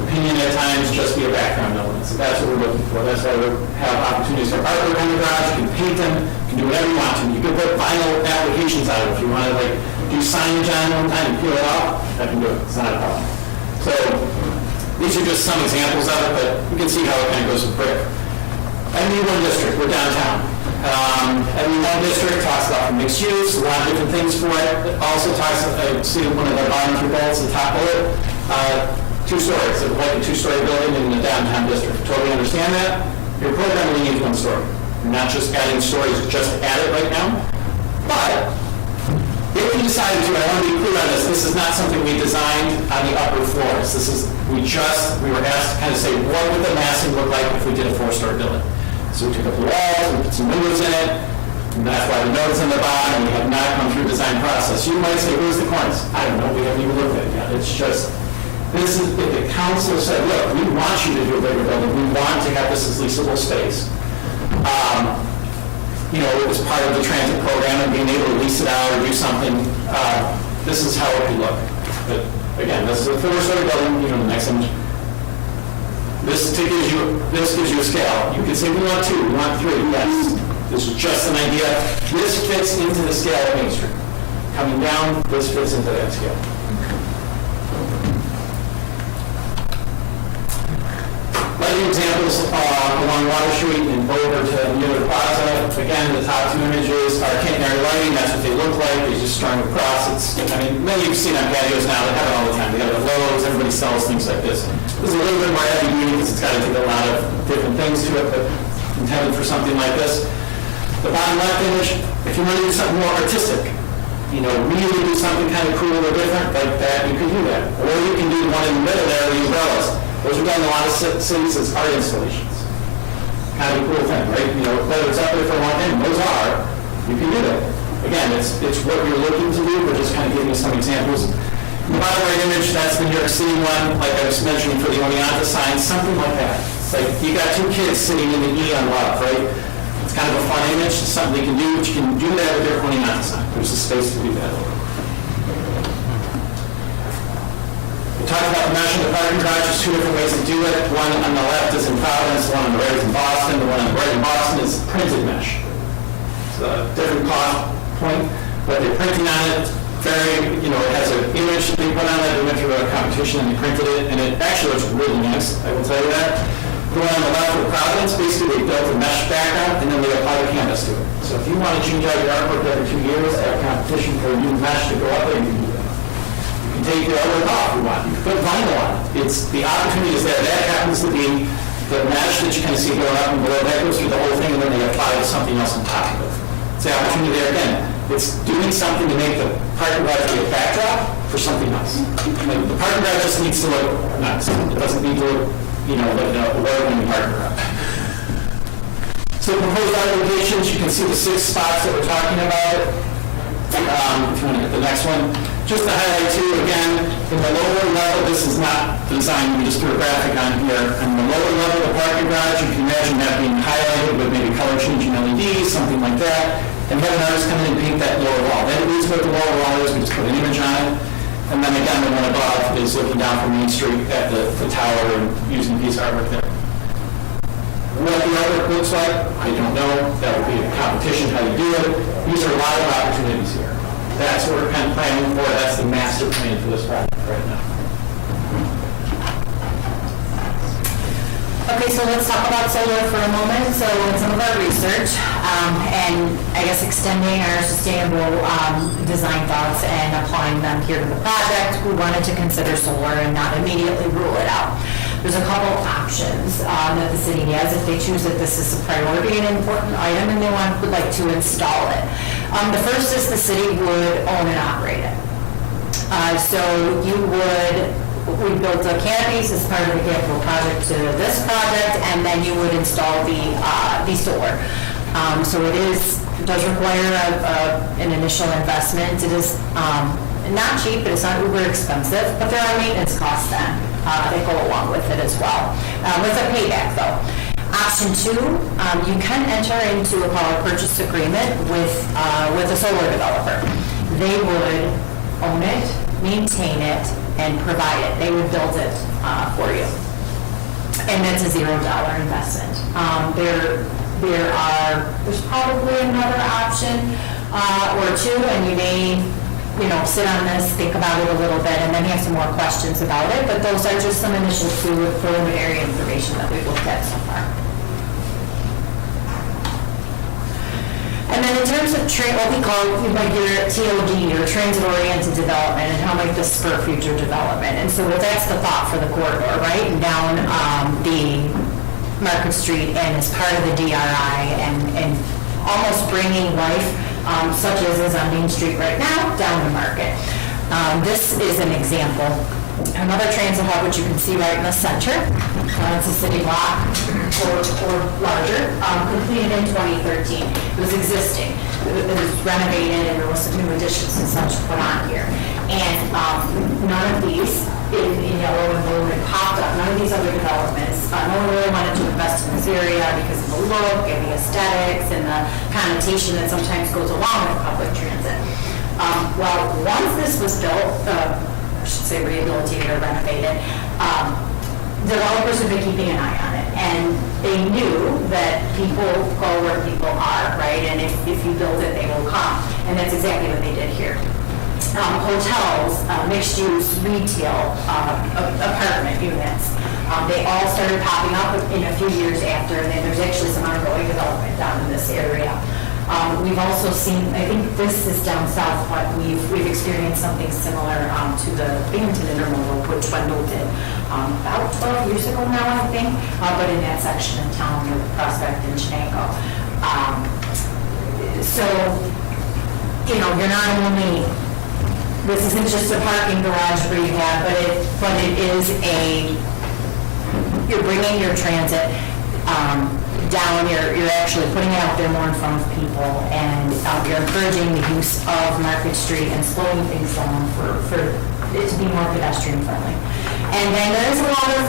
opinion at times, just be a background element. So that's what we're looking for. That's why we have opportunities for artwork on the garage. You can paint them, you can do whatever you want to. You can put vinyl applications out if you want to, like, do signage on one time and peel it off. I can do it, it's not a problem. So these are just some examples of it, but you can see how it kind of goes with brick. ME1 district, we're downtown. ME1 district talks about mixed use, a lot of different things for it. It also talks, I see one of the bottom two bullets, the top bullet, 2 stories, like a 2-story building in the downtown district. Totally understand that. Your program only needs 1 story. You're not just adding stories just to add it right now. But if we decided to, I want to be clear on this, this is not something we designed on the upper floors. This is, we were asked to kind of say, what would the massing look like if we did a 4-story building? So we took up the walls, we put some windows in it, and that's why the notes in the bottom, we have not come through the design process. You might say, where's the corners? I don't know, we haven't even looked at it yet. It's just, this is, if the council said, look, we want you to do a bigger building, we want to have this as leasable space. You know, it was part of the transit program and being able to lease it out or do something, this is how it could look. But again, this is a 4-story building, you know, the next image. This gives you a scale. You can say we want 2, we want 3, yes. This is just an idea. This fits into the scale of Main Street. Coming down, this fits into that scale. Lighting examples along Water Street and over to Mueller Plaza. Again, the top 2 images are Catenary Lighting. That's what they look like. They just strung across. I mean, many you've seen on patios now. They have it all the time. They have the logos. Everybody sells things like this. This is a little bit more heavy duty because it's got to take a lot of different things to it, but intended for something like this. The bottom left image, if you want to do something more artistic, you know, really do something kind of cool or different like that, you can do that. Or you can do the one in the middle there, the umbrellas. Those are done in a lot of cities as art installations. Kind of a cool thing, right? You know, whether it's up there for a long time, those are, you can do that. Again, it's what you're looking to do. We're just kind of giving you some examples. The bottom right image, that's the New York City one, like I was mentioning for the Oneonta sign, something like that. It's like you got 2 kids sitting in the E on love, right? It's kind of a fun image, it's something you can do, but you can do that with your Oneonta sign. There's a space to do that. We talked about the mesh in the parking garage. There's 2 different ways to do it. One on the left is in Providence, one on the right is in Boston. The one on the right in Boston is printed mesh. It's a different cost point, but they're printing on it. Very, you know, it has an image that they put on it. They went through a competition and they printed it, and it actually looks really nice, I will tell you that. The one on the left with Providence, basically they built a mesh background and then they apply the canvas to it. So if you want to change out your artwork every 2 years, have a competition for a new mesh to go up there, you can do that. You can take the artwork off if you want. You can put vinyl on it. It's, the opportunity is there. That happens to be the mesh that you kind of see going up and below. That goes through the whole thing and then they apply to something else on top of it. It's the opportunity there again. It's doing something to make the parking garage be a backdrop for something else. Like, the parking garage just needs to look nice. It doesn't need to look, you know, like a award-winning parking garage. So proposed applications, you can see the 6 spots that we're talking about. If you want to hit the next one. Just to highlight too, again, in the lower level, this is not the design, we just threw a graphic on here. On the lower level of the parking garage, you can imagine that being highlighted with maybe color changing LEDs, something like that. And have an artist come in and paint that lower wall. That leads what the lower wall is, we just put an image on it. And then again, the one above is looking down from Main Street at the tower and using a piece of artwork there. What the artwork looks like, I don't know. That would be a competition, how you do it. These are a lot of opportunities here. That's what we're kind of planning for. That's the master plan for this project right now. Okay, so let's talk about solar for a moment. So in some of our research, and I guess extending our sustainable design thoughts and applying them here to the project, we wanted to consider solar and not immediately rule it out. There's a couple options that the city has if they choose that this is a priority and important item and they would like to install it. The first is the city would own and operate it. So we built the canopies as part of the capital project to this project, and then you would install the solar. So it does require an initial investment. It is not cheap, but it's not uber expensive, but there are maintenance costs then that go along with it as well. With a payback though. Option 2, you can enter into a power purchase agreement with a solar developer. They would own it, maintain it, and provide it. They would build it for you. And that's a $0 investment. There's probably another option or two, and you may sit on this, think about it a little bit, and then you have some more questions about it, but those are just some initial preliminary information that we've looked at so far. And then in terms of what we call like your TOD, or transit-oriented development, and how might this spur future development. And so that's the thought for the corridor, right? And down the Market Street, and as part of the DRI, and almost bringing life, such as is on Main Street right now, down to Market. This is an example. Another transit hub, which you can see right in the center. It's a city block or larger, completed in 2013. It was existing. It was renovated, and there was some new additions and such put on here. And none of these, in yellow and blue, and popped up. None of these other developments. No one really wanted to invest in this area because of the look and the aesthetics and the connotation that sometimes goes along with public transit. Well, once this was built, I should say rehabilitated or renovated, developers have been keeping an eye on it, and they knew that people go where people are, right? And if you build it, they will come, and that's exactly what they did here. Hotels, mixed-use retail, apartment units, they all started popping up in a few years after, and then there's actually some ongoing development down in this area. We've also seen, I think this is down south, but we've experienced something similar to the Binghamton Intermodal, which Wendell did about 12 years ago now, I think, but in that section of town, with Prospect and Chenango. So, you're not only, this isn't just a parking garage rehab, but it is you're bringing your transit down, you're actually putting it out there more in front of people, and you're encouraging the use of Market Street and slowing things down for it to be more pedestrian friendly. And then there's a lot of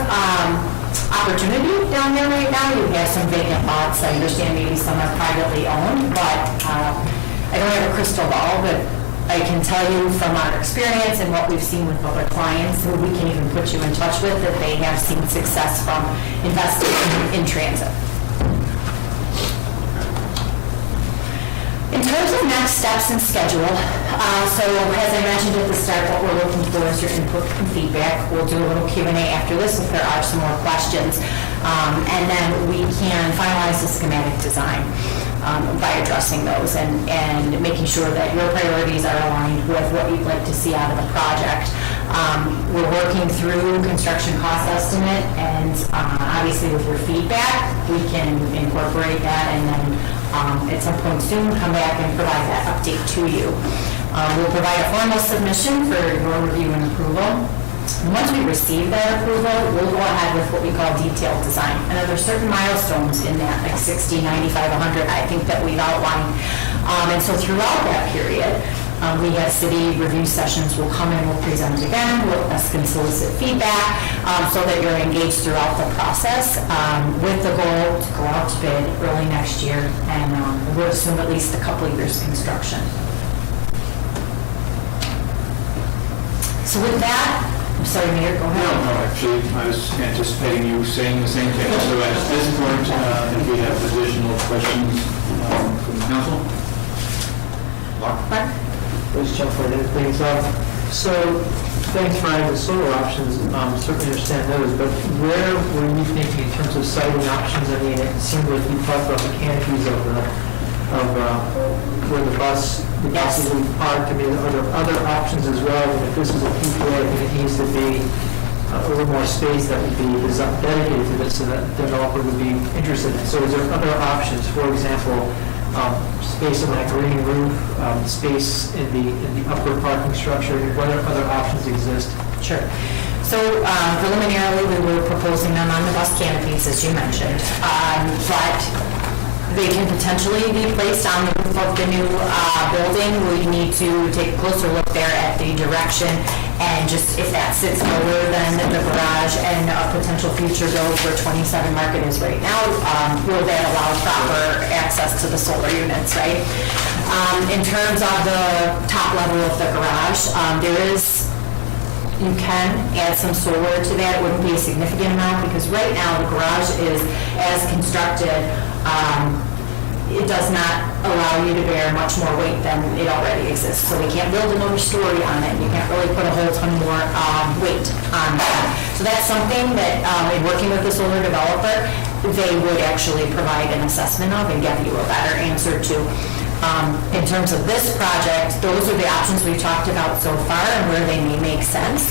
opportunity down there right now. You have some vacant lots. I understand maybe some are privately owned, but I don't have a crystal ball, but I can tell you from our experience and what we've seen with other clients, who we can even put you in touch with, that they have seen success from investing in transit. In terms of next steps and schedule, so as I mentioned at the start, what we're looking for is your input and feedback. We'll do a little Q&A after this if there are some more questions. And then we can finalize the schematic design by addressing those and making sure that your priorities are aligned with what you'd like to see out of the project. We're working through construction cost estimate, and obviously with your feedback, we can incorporate that, and then at some point soon come back and provide that update to you. We'll provide a formal submission for your review and approval. And once we receive that approval, we'll go ahead with what we call detailed design. And there's certain milestones in that, like 60, 95, 100, I think, that we've outlined. And so throughout that period, we have city review sessions. We'll come in, we'll present again, we'll ask and solicit feedback so that you're engaged throughout the process with the goal to go out to bid early next year, and we'll assume at least a couple of years construction. So with that, I'm sorry, Mayor, go ahead. No, actually, I was anticipating you saying the same thing. So at this point, if we have additional questions from the council? Mark? Let's jump right into things. So, thanks for adding the solar options. Certainly understand those, but where were you thinking in terms of siting options? I mean, it seemed like you talked about the canopies of where the buses will be parked. I mean, are there other options as well? And if this is a PPA, I think it needs to be a little more space that would be dedicated to this, so that developer would be interested in. So is there other options? For example, space on that green roof, space in the upper parking structure? What other options exist? Sure. So preliminarily, we were proposing them on the bus canopies, as you mentioned, but they can potentially be placed on the roof of the new building. We need to take a closer look there at the direction and just if that sits lower than the garage and a potential future build where 27 Market is right now, will that allow proper access to the solar units, right? In terms of the top level of the garage, you can add some solar to that. It wouldn't be a significant amount because right now the garage is as constructed. It does not allow you to bear much more weight than it already exists. So we can't build another story on it. You can't really put a whole ton more weight on that. So that's something that in working with the solar developer, they would actually provide an assessment of and give you a better answer to. In terms of this project, those are the options we've talked about so far and where they may make sense.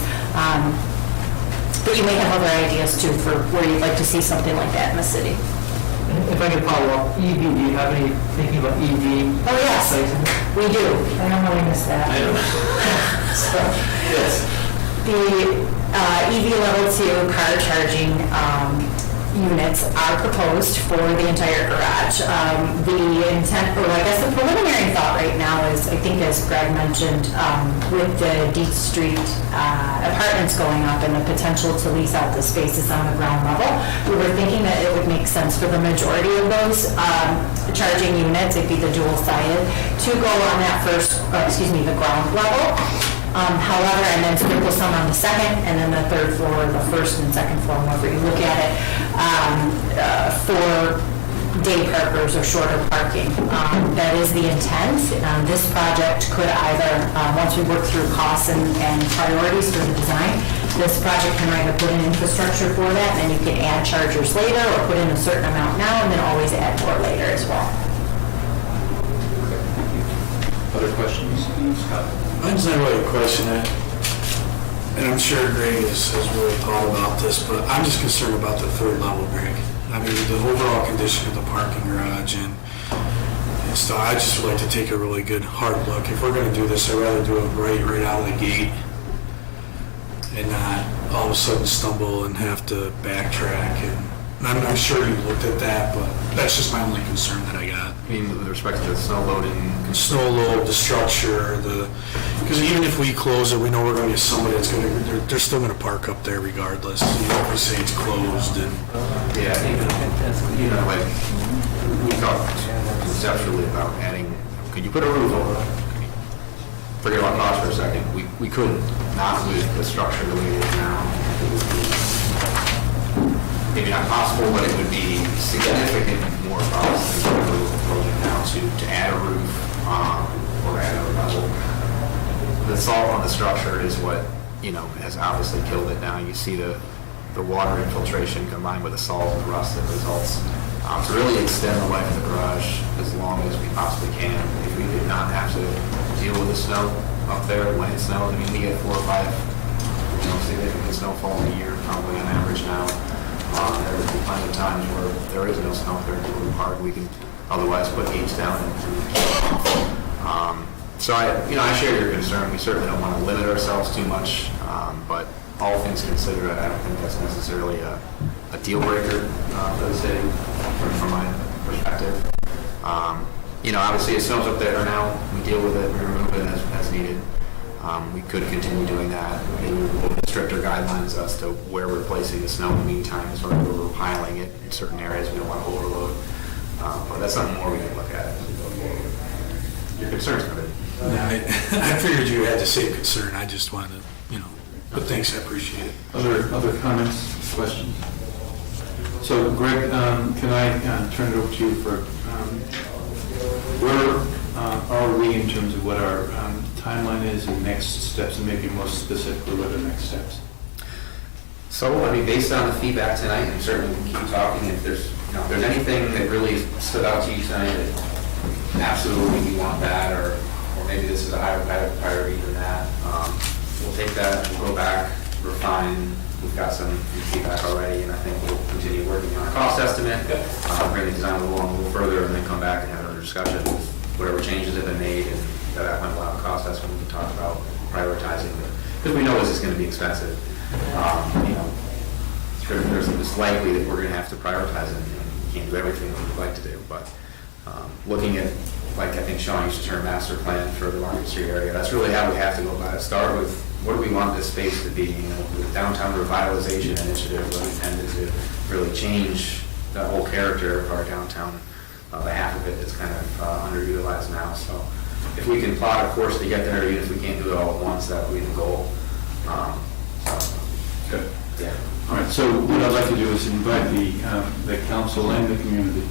But you may have other ideas too for where you'd like to see something like that in the city. If I could follow up, EV, do you have any thinking about EV? Oh, yes, sites? we do. I don't want to miss that. I don't know. So, Yes. the EV level 2 car charging units are proposed for the entire garage. The intent, or I guess the preliminary thought right now is, I think as Greg mentioned, with the Deep Street apartments going up and the potential to lease out the spaces on the ground level, we were thinking that it would make sense for the majority of those charging units, it'd be the dual-sided, to go on that the ground level. However, and then sprinkle some on the second, and then the third floor, the first and second floor, however you look at it, for day parkers or shorter parking. That is the intent. This project could either, once we work through costs and priorities for the design, this project can either put in infrastructure for that, and then you can add chargers later, or put in a certain amount now, and then always add more later as well. Other questions? Scott? Mine's not really a question, and I'm sure Greg has really thought about this, but I'm just concerned about the third level, Greg. I mean, the overall condition of the parking garage and stuff. I just would like to take a really good hard look. If we're going to do this, I'd rather do it right out of the gate and not all of a sudden stumble and have to backtrack. And I'm sure you looked at that, but that's just my only concern that I got. I mean, with respect to the snow loading. Snow load, the structure, because even if we close it, we know we're going to get somebody that's going to, they're still going to park up there regardless. You know, if we say it's closed and. Yeah, you know, like, we talked conceptually about adding, could you put a roof over it? Forget about cost for a second. We could not with the structure the way it is now. It would be maybe not possible, but it would be significant more cost than what we're proposing now to add a roof or add a level. The salt on the structure is what, you know, has obviously killed it now. You see the water infiltration combined with the salt and rust that results. To really extend the life of the garage as long as we possibly can, if we did not have to deal with the snow up there when it snows. I mean, we get 4 or 5, significant snowfall in a year, probably on average now. There will be plenty of times where there is no snow there in the park. We can otherwise put gates down and so I share your concern. We certainly don't want to limit ourselves too much, but all things considered, I don't think that's necessarily a deal breaker for the city from my perspective. Obviously it snows up there now. We deal with it, we remove it as needed. We could continue doing that. Maybe we'll put stricter guidelines as to where we're placing the snow in the meantime, as far as where we're piling it in certain areas we don't want to overload. But that's something more we can look at as we go forward. Your concerns are good. I figured you had the same concern. I just wanted to, but thanks, I appreciate it. Other comments, questions? So Greg, can I turn it over to you for, where are we in terms of what our timeline is and next steps, and maybe most specifically what are the next steps? So, based on the feedback tonight, and certainly we can keep talking, if there's anything that really stood out to you tonight that absolutely you want that, or maybe this is a higher priority than that, we'll take that, we'll go back, refine. We've got some feedback already, and I think we'll continue working on a cost estimate, bring the design along a little further, and then come back and have another discussion. Whatever changes have been made, and that might allow a cost estimate, we can talk about prioritizing, because we know this is going to be expensive. You know, it's likely that we're going to have to prioritize it, and we can't do everything that we'd like to do, but looking at, like I think Sean used the term master plan for the Market Street area, that's really how we have to go about it. Start with, what do we want this space to be? You know, the downtown revitalization initiative was intended to really change the whole character of our downtown. The half of it is kind of underutilized now, so if we can plot a course to get there, even if we can't do it all at once, that would be the goal. Good. Yeah. All right, so what I'd like to do is invite the council and the community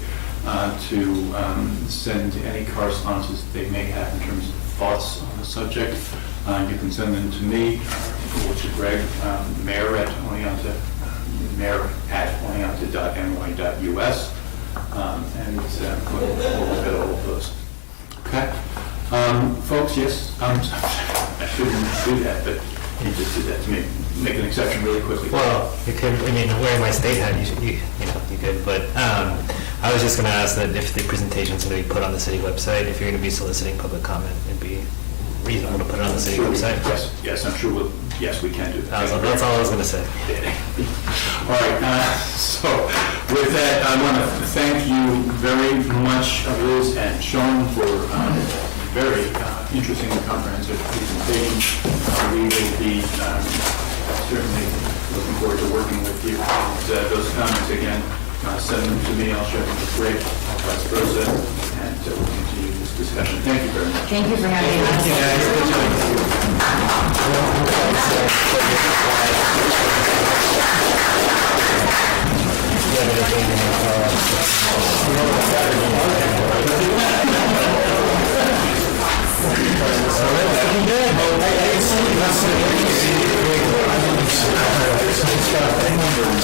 to send any correspondences they may have in terms of thoughts on the subject. You can send them to me, or to Greg, mayor@oneonta.my.us, and we'll look at all of those. Okay? Folks, yes, I shouldn't do that, but you just did that to me. Make an exception really quickly. Well, you could, I mean, wearing my state hat, you could, but I was just going to ask that if the presentation's going to be put on the city website, if you're going to be soliciting public comment, it'd be reasonable to put it on the city website. Yes, I'm sure we can do that. That's all I was going to say. All right, so with that, I want to thank you very much, Liz and Sean, for very interesting and comprehensive presentation. We will be certainly looking forward to working with you. And, those comments, again, send them to me, I'll share them with Greg, vice versa, and we'll continue this discussion. Thank you very much. Thank you for having us. Thanks, guys.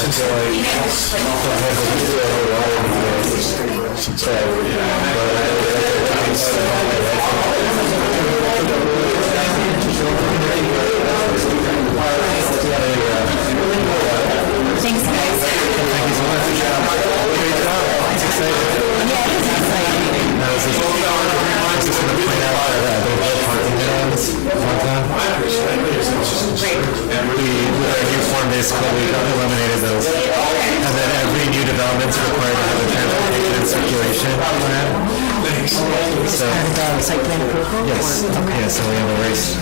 Thank you so much. Great job. It's exciting. Yeah, it is exciting. I was just going to point out that there were parking minimums one time. And with our new form, basically, we eliminated those. And then every new development's required to have a transportation and circulation plan. So, Site plan approval? yes, yeah, so we have a race.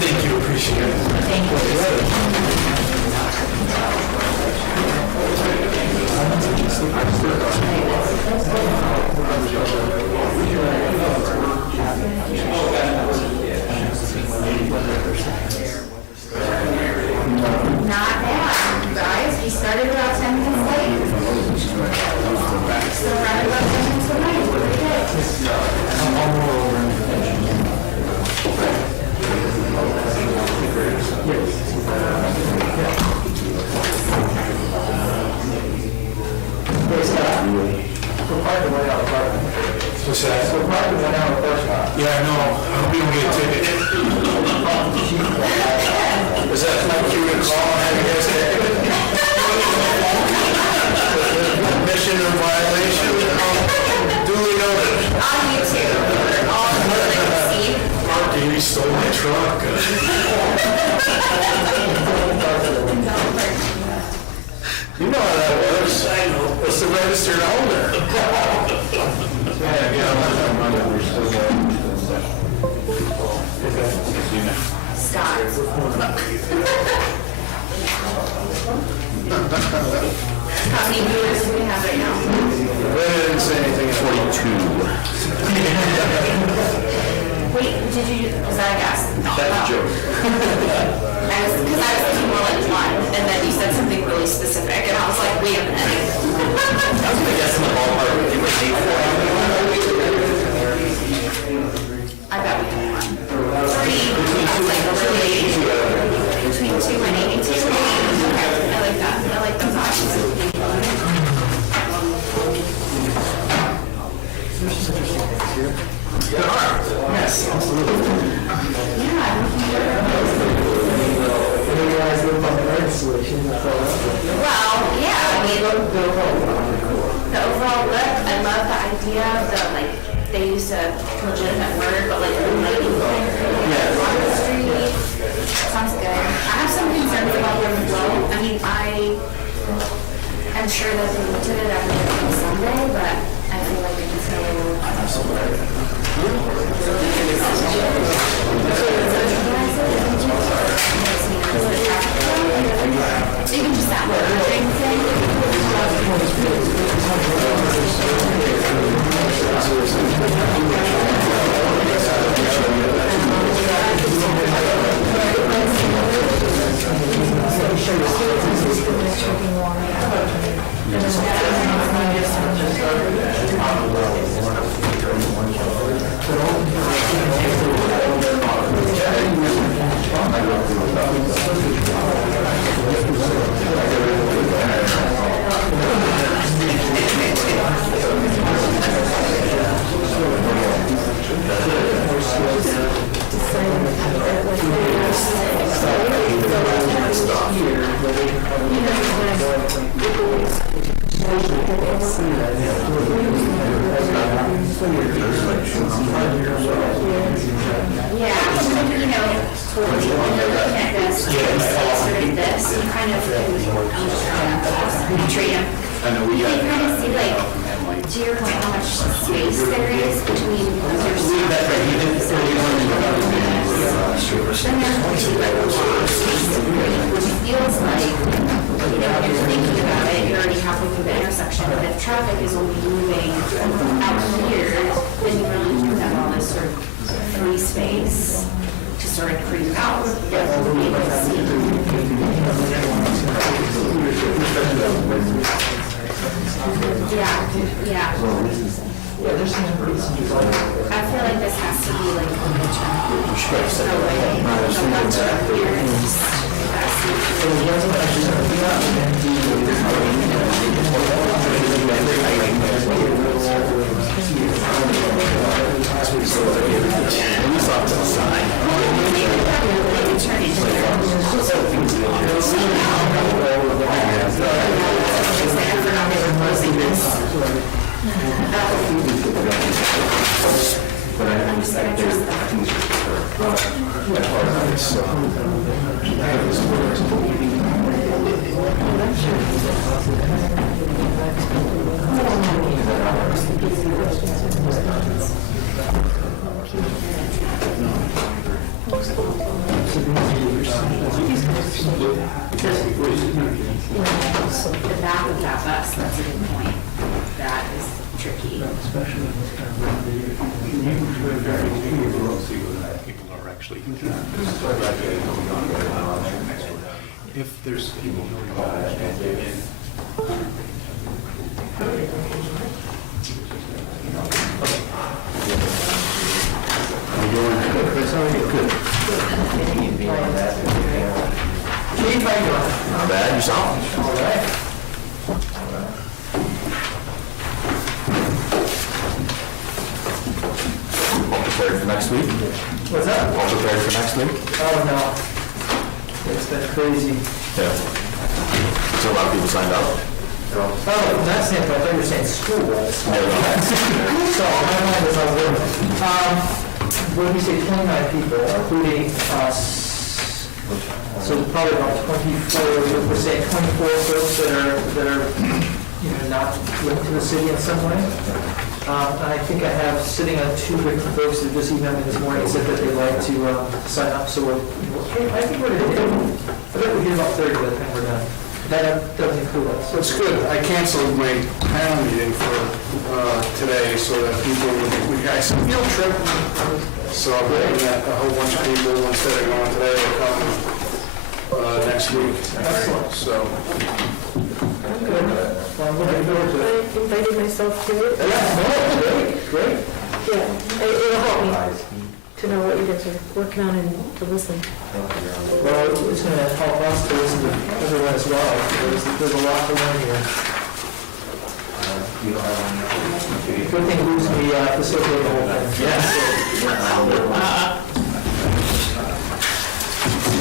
Thank you, appreciate it. Not bad, you guys. We started about 10 minutes late. Still running about 10 minutes late. Pretty good. What's that? Yeah, I know. I hope you don't get a ticket. Is that like you would call and have you guys ticket? Mission or violation? Duly noted. On YouTube, all the like, see. Mark Davey stole my truck. You know how that works. I know. It's the registered owner. Scott. How many viewers do we have right now? Ray didn't say anything. 42. Wait, did you, was that a guess? That's a joke. Because I was thinking more like one, and then you said something really specific, and I was like, wait a minute. I was gonna guess in the ballpark, it was 8. I bet we have one. 3, I was like, really? Between 2 and 82? Okay, I like that. I like those options. Yes. installation, I thought. Well, yeah, I mean, the overall look, I love the idea of the, like, they used a legitimate word, but like the lighting thing on the street. Sounds good. I have some concerns about the flow. I mean, I'm sure that they looked at it after the Sunday, but I feel like until even just that wording to your point, how much space there is between your stuff. Then there's going to be like a lot of space to breathe, which feels like, when you're thinking about it, you're already halfway through the intersection, but if traffic is only moving out here, then you really do have all this sort of free space to sort of creep out, be able to see. Yeah. There's some pretty simple. I feel like this has to be like a midterm. So like, the left turn here is the back of that bus, that's a good point. That is tricky. People are actually, if there's people who Not bad, yourself? All right. All prepared for next week? What's that? All prepared for next week? Oh, no. It's been crazy. Yeah. So a lot of people signed up? Oh, from that standpoint, I thought you were saying school-wise. So, my mind is on work. When we say 29 people, including us, so probably about 24, we're saying 24 folks that are, not linked to the city in some way. And I think I have sitting on 2 different folks that just emailed me this morning, said that they'd like to sign up, so I think we're going to get about 30 by the time we're done. That doesn't include us. That's good. I canceled my panel meeting for today so that we got some field trip. So I'm hoping that a whole bunch of people, instead of going today, will come next week. Excellent. So. Good. Well, I'm looking forward to it. I invited myself to it. Yeah, great. Yeah, it'll help me to know what you guys are working on and to listen. Well, it's going to help us to listen to everyone as well. There's a lot to learn here. Good thing Luke's going to facilitate the whole thing.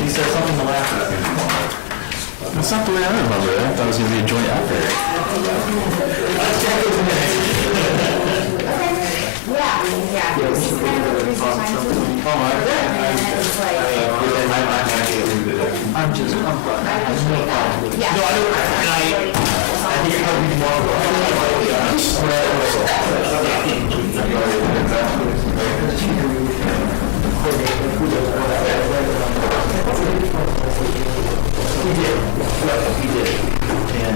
He said something to laugh at. That's not the way I remember it. I thought it was going to be a joint effort. Yeah. This is kind of a crazy time. I'm just, Yeah. no, I don't, and I think it would be more. He did. And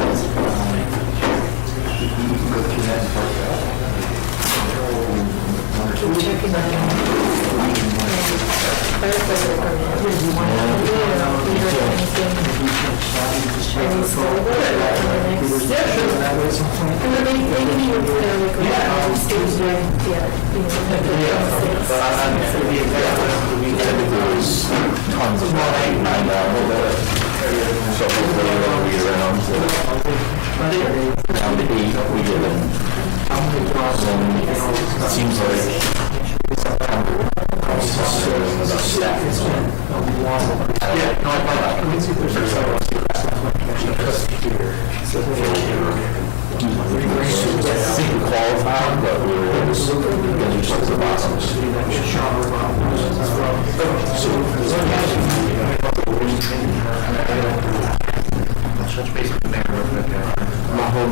you can go through that part. Keep checking on it. Firefighter permit. Any solar or the next? And then maybe you would put out like a stage there, There was tons of money, so hopefully it'll be around the 8 we get in. It seems like qualified, but we're just as a touch base with the mayor real quick. My whole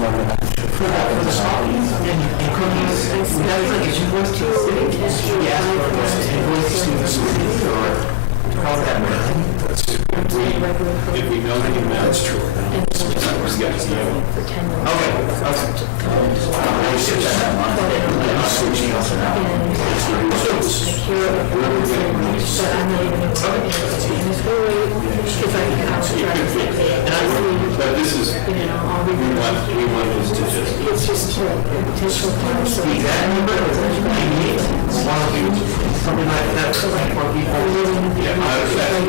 If we know the amount's true, then we got to know. for 10 minutes. But this is, we want this to just. It's just a potential for Something like that, like for people. Yeah, I understand.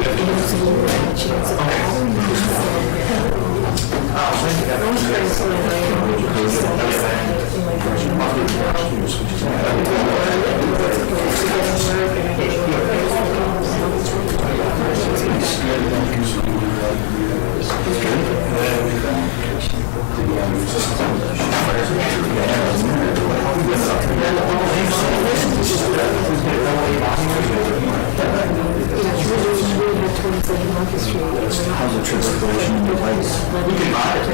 how's the transportation in place? We can buy it.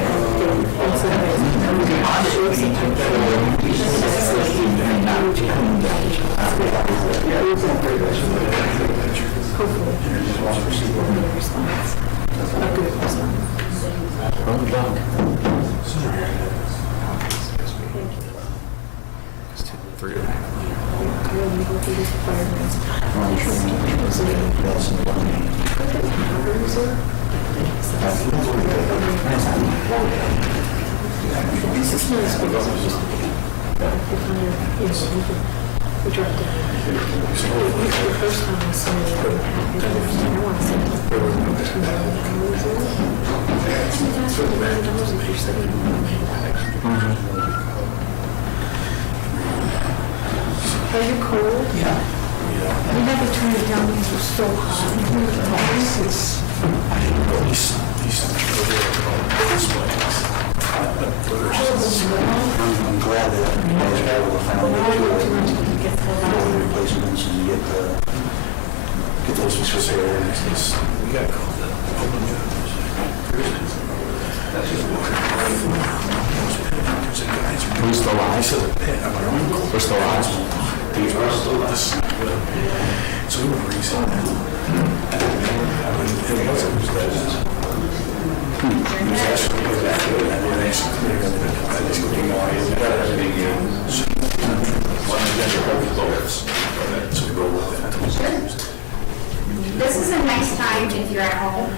This is nice because it's just we dropped it. The first time I saw it, I want to say $2 million. Are you cold? Yeah. We had to turn it down because it was so hot. I'm glad that you guys were able to finally get the replacements and get those fixed repaired. We got called the open Are we still live? We're still live. So we were reason that. It was that. It was actually exactly that. It actually I just came on. It got everything in. So we roll with it. This is a nice time if you're at home